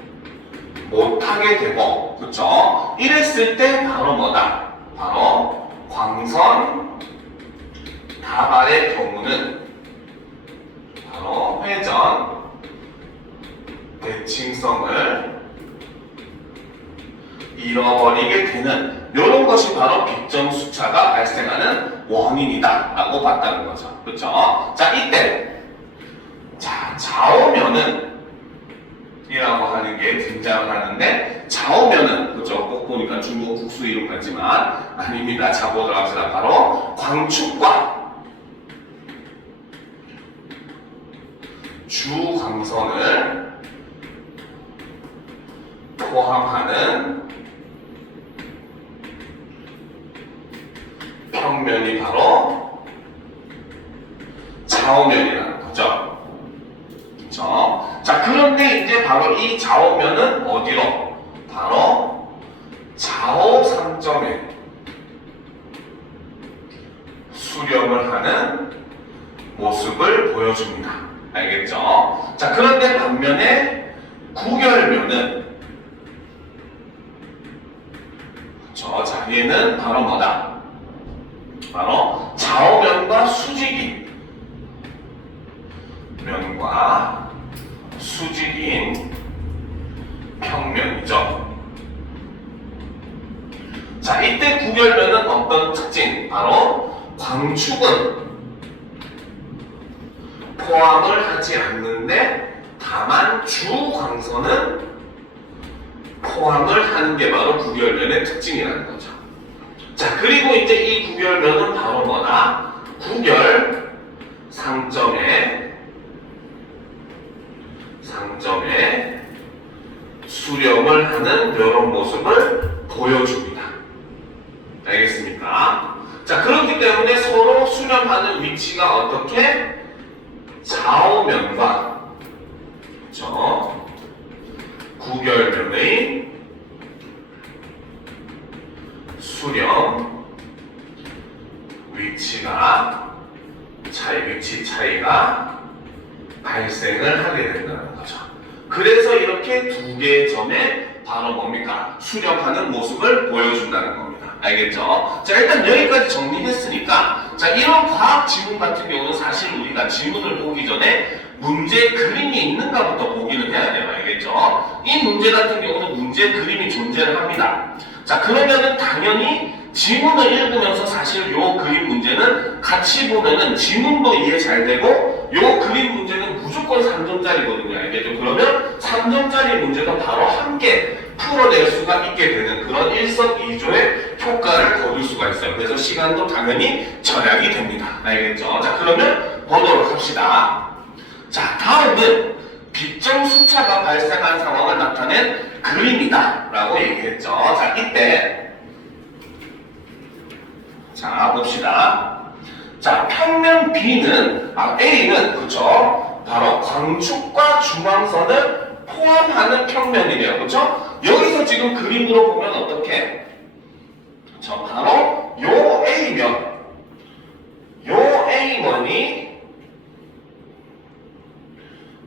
못하게 되고, 그쵸? 이랬을 때 바로 뭐다? 바로 광선 다발의 경우는 바로 회전 대칭성을 잃어버리게 되는 이런 것이 바로 비점 수차가 발생하는 원인이다 라고 봤다는 거죠. 그렇죠? 자, 이때 자, 좌우면은 이라고 하는 게 등장을 하는데, 좌우면은 그렇죠? 꼭 보니까 중국 국수 이름 같지만 아닙니다. 자, 보도록 합시다. 바로 광축과 주광선을 포함하는 평면이 바로 좌우면이라는 거죠. 그렇죠? 자, 그런데 이제 바로 이 좌우면은 어디로? 바로 좌우상점에 수렴을 하는 모습을 보여줍니다. 알겠죠? 자, 그런데 반면에 구결면은, 그렇죠? 자, 얘는 바로 뭐다? 바로 좌우면과 수직인 면과 수직인 평면이죠. 자, 이때 구결면은 어떤 특징? 바로 광축은 포함을 하지 않는데 다만 주광선은 포함을 하는 게 바로 구결면의 특징이라는 거죠. 자, 그리고 이제 이 구결면은 바로 뭐다? 구결 상점에 수렴을 하는 이런 모습을 보여줍니다. 알겠습니까? 자, 그렇기 때문에 서로 수렴하는 위치가 어떻게? 좌우면과, 그렇죠? 구결면의 수렴 위치가 위치 차이가 발생을 하게 된다는 거죠. 그래서 이렇게 두 개의 점에 바로 뭡니까? 수렴하는 모습을 보여준다는 겁니다. 알겠죠? 자, 일단 여기까지 정리했으니까, 자, 이런 과학 지문 같은 경우는 사실 우리가 지문을 보기 전에 문제 그림이 있는가부터 보기는 해야 돼요. 알겠죠? 이 문제 같은 경우는 문제 그림이 존재를 합니다. 자, 그러면은 당연히 지문을 읽으면서 사실 요 그림 문제는 같이 보면은 지문도 이해 잘 되고 요 그림 문제는 무조건 3점짜리거든요. 알겠죠? 그러면 3점짜리 문제도 바로 함께 풀어낼 수가 있게 되는 그런 일석이조의 효과를 거둘 수가 있어요. 그래서 시간도 당연히 절약이 됩니다. 알겠죠? 자, 그러면 보도록 합시다. 자, 다음은 비점 수차가 발생한 상황을 나타낸 그림이다 라고 얘기했죠. 자, 이때 자, 봅시다. 자, 평면 B는, A는, 그쵸? 바로 광축과 중앙선을 포함하는 평면이래요. 그쵸? 여기서 지금 그림으로 보면 어떻게? 그쵸? 바로 요 A면이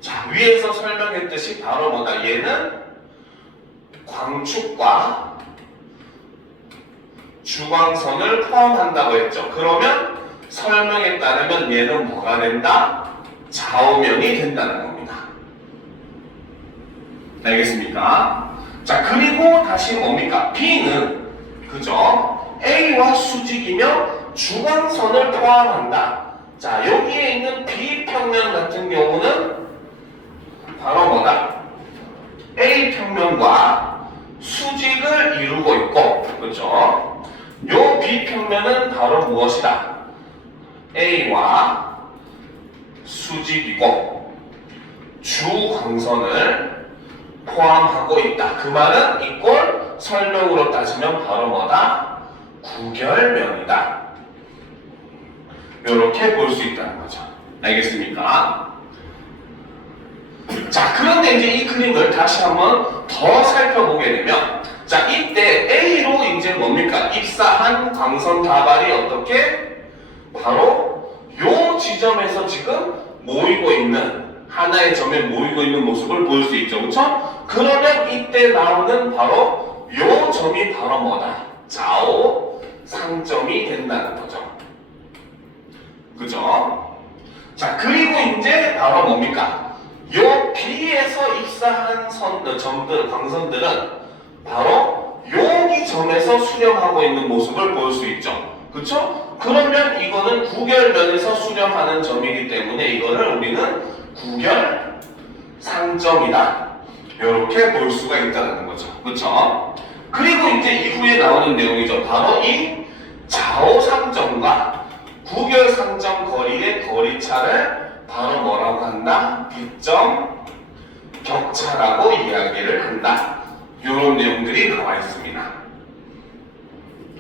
자, 위에서 설명했듯이 바로 뭐다? 얘는 광축과 주광선을 포함한다고 했죠. 그러면 설명에 따르면 얘는 뭐가 된다? 좌우면이 된다는 겁니다. 알겠습니까? 자, 그리고 다시 뭡니까? B는 그죠? A와 수직이며 주광선을 포함한다. 자, 여기에 있는 B평면 같은 경우는 바로 뭐다? A평면과 수직을 이루고 있고, 그렇죠? 요 B평면은 바로 무엇이다? A와 수직이고 주광선을 포함하고 있다. 그 말은 이꼴 설명으로 따지면 바로 뭐다? 구결면이다. 이렇게 볼 수 있다는 거죠. 알겠습니까? 자, 그런데 이제 이 그림을 다시 한번 더 살펴보게 되면, 자, 이때 A로 이제 뭡니까? 입사한 광선 다발이 어떻게? 바로 요 지점에서 지금 모이고 있는, 하나의 점에 모이고 있는 모습을 볼 수 있죠. 그렇죠? 그러면 이때 나오는 바로 요 점이 바로 뭐다? 좌우 상점이 된다는 거죠. 그죠? 자, 그리고 이제 바로 뭡니까? 요 B에서 입사한 점들, 광선들은 바로 여기 점에서 수렴하고 있는 모습을 볼 수 있죠. 그쵸? 그러면 이거는 구결면에서 수렴하는 점이기 때문에 이거를 우리는 구결상점이다. 이렇게 볼 수가 있다는 거죠. 그쵸? 그리고 이제 이후에 나오는 내용이죠. 바로 이 좌우상점과 구결상점 거리의 거리차를 바로 뭐라고 한다? 비점 격차라고 이야기를 한다. 이런 내용들이 나와 있습니다.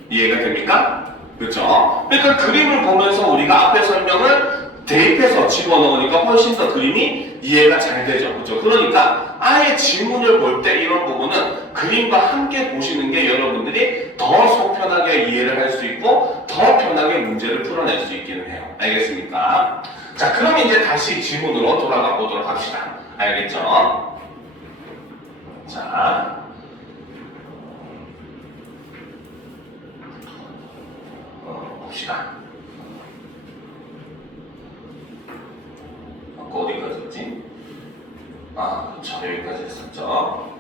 이해가 됩니까? 그렇죠? 그러니까 그림을 보면서 우리가 앞에 설명을 대입해서 집어넣으니까 훨씬 더 그림이 이해가 잘 되죠. 그렇죠? 그러니까 아예 지문을 볼 때 이런 부분은 그림과 함께 보시는 게 여러분들이 더 속 편하게 이해를 할 수 있고 더 편하게 문제를 풀어낼 수 있기는 해요. 알겠습니까? 자, 그럼 이제 다시 지문으로 돌아가 보도록 합시다. 알겠죠? 자, 봅시다. 아까 어디까지 했지? 아, 그렇죠. 여기까지 했었죠.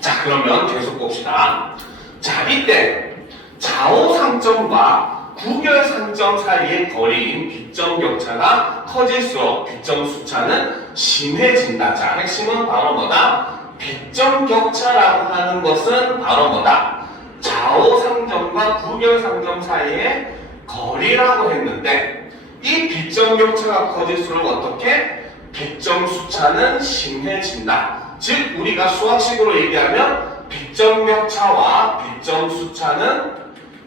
자, 그러면 계속 봅시다. 자, 이때 좌우상점과 구결상점 사이의 거리인 비점 격차가 커질수록 비점 수차는 심해진다. 자, 핵심은 바로 뭐다? 비점 격차라고 하는 것은 바로 뭐다? 좌우상점과 구결상점 사이의 거리라고 했는데 이 비점 격차가 커질수록 어떻게? 비점 수차는 심해진다. 즉 우리가 수학식으로 얘기하면 비점 격차와 비점 수차는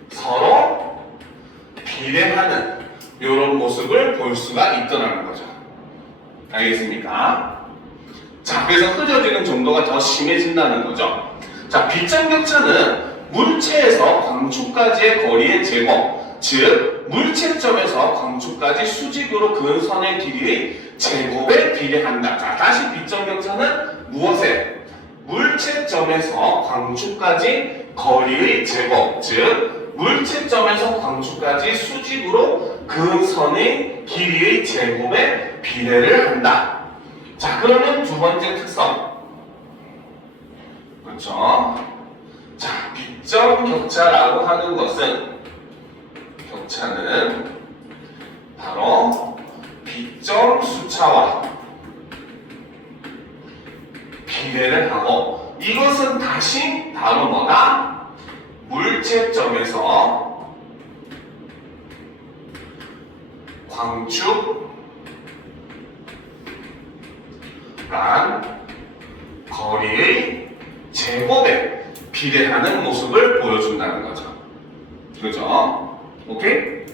서로 비례하는 이런 모습을 볼 수가 있더라는 거죠. 알겠습니까? 자, 그래서 흐려지는 정도가 더 심해진다는 거죠. 자, 비점 격차는 물체에서 광축까지의 거리의 제곱, 즉 물체점에서 광축까지 수직으로 그은 선의 길이의 제곱에 비례한다. 자, 다시 비점 격차는 무엇에? 물체점에서 광축까지 거리의 제곱, 즉 물체점에서 광축까지 수직으로 그은 선의 길이의 제곱에 비례를 한다. 자, 그러면 두 번째 특성. 그렇죠? 자, 비점 격차라고 하는 것은 격차는 바로 비점 수차와 비례를 하고 이것은 다시 바로 뭐다? 물체점에서 광축한 거리의 제곱에 비례하는 모습을 보여준다는 거죠. 그죠? 오케이?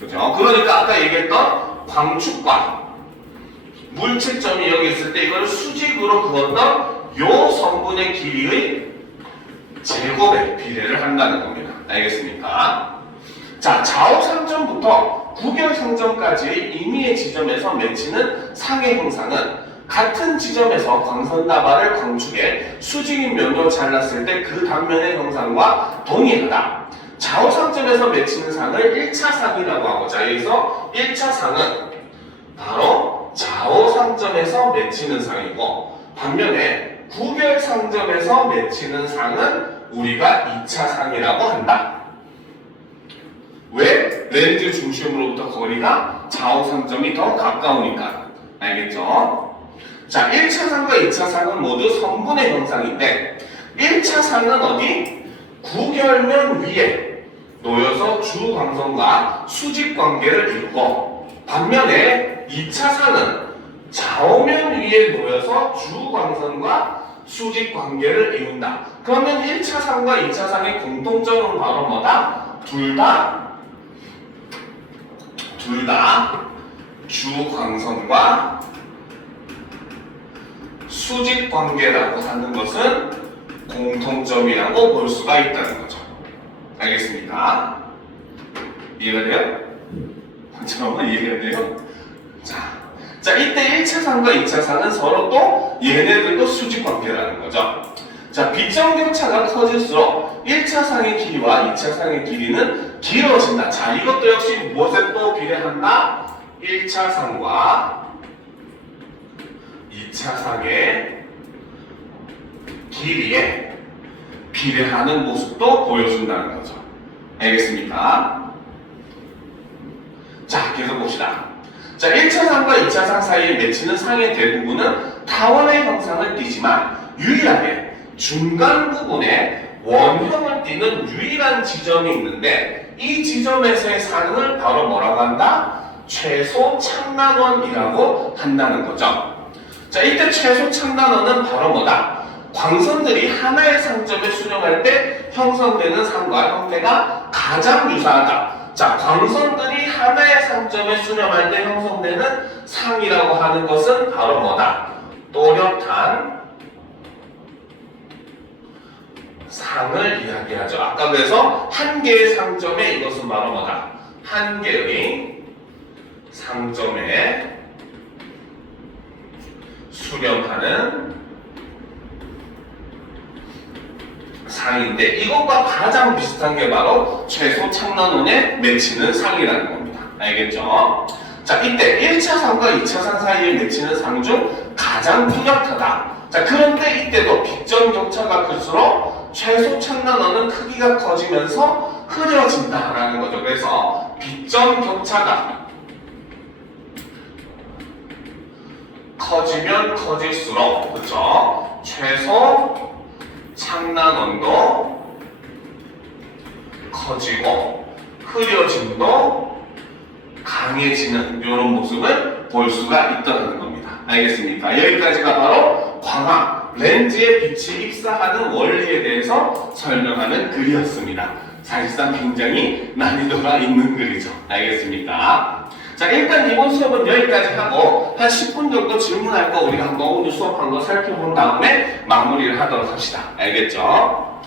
그죠? 그러니까 아까 얘기했던 광축과 물체점이 여기 있을 때 이걸 수직으로 그었던 요 성분의 길이의 제곱에 비례를 한다는 겁니다. 알겠습니까? 자, 좌우상점부터 구결상점까지의 임의의 지점에서 맺히는 상해 형상은 같은 지점에서 광선다발을 광축에 수직인 면으로 잘랐을 때 그 단면의 형상과 동일하다. 좌우상점에서 맺히는 상을 1차 상이라고 하고, 자 여기서 1차 상은 바로 좌우상점에서 맺히는 상이고, 반면에 구별상점에서 맺히는 상은 우리가 2차 상이라고 한다. 왜? 렌즈 중심으로부터 거리가 좌우상점이 더 가까우니까. 알겠죠? 자, 1차상과 2차상은 모두 성분의 형상인데 1차상은 어디? 구결면 위에 놓여서 주광선과 수직관계를 이루고, 반면에 2차상은 좌우면 위에 놓여서 주광선과 수직관계를 이룬다. 그러면 1차상과 2차상의 공통점은 바로 뭐다? 둘 다 주광선과 수직관계라고 하는 것은 공통점이라고 볼 수가 있다는 거죠. 알겠습니까? 이해가 돼요? 잠깐만, 이해가 돼요? 자, 이때 1차상과 2차상은 서로 또 얘네들도 수직관계라는 거죠. 자, 비점격차가 커질수록 1차상의 길이와 2차상의 길이는 길어진다. 자, 이것도 역시 무엇에 또 비례한다? 1차상과 2차상의 길이에 비례하는 모습도 보여준다는 거죠. 알겠습니까? 자, 계속 봅시다. 자, 1차상과 2차상 사이에 맺히는 상의 대부분은 타원의 형상을 띠지만 유일하게 중간 부분에 원형을 띠는 유일한 지점이 있는데, 이 지점에서의 상을 바로 뭐라고 한다? 최소 창난원이라고 한다는 거죠. 자, 이때 최소 창난원은 바로 뭐다? 광선들이 하나의 상점에 수렴할 때 형성되는 상과 형태가 가장 유사하다. 자, 광선들이 하나의 상점에 수렴할 때 형성되는 상이라고 하는 것은 바로 뭐다? 또렷한 상을 이야기하죠. 아까 그래서 한 개의 상점에 이것은 바로 뭐다? 한 개의 상점에 수렴하는 상인데, 이것과 가장 비슷한 게 바로 최소 창난원에 맺히는 상이라는 겁니다. 알겠죠? 자, 이때 1차상과 2차상 사이에 맺히는 상 중 가장 뚜렷하다. 자, 그런데 이때도 빗점 격차가 클수록 최소 창난원은 크기가 커지면서 흐려진다라는 거죠. 그래서 빗점 격차가 커지면 커질수록, 그렇죠? 최소 창난원도 커지고 흐려짐도 강해지는 이런 모습을 볼 수가 있다는 겁니다. 알겠습니까? 여기까지가 바로 광학, 렌즈에 빛이 입사하는 원리에 대해서 설명하는 글이었습니다. 사실상 굉장히 난이도가 있는 글이죠. 알겠습니까? 자, 일단 이번 수업은 여기까지 하고 한 10분 정도 질문할 거 우리가 한번 오늘 수업한 거 살펴본 다음에 마무리를 하도록 합시다. 알겠죠?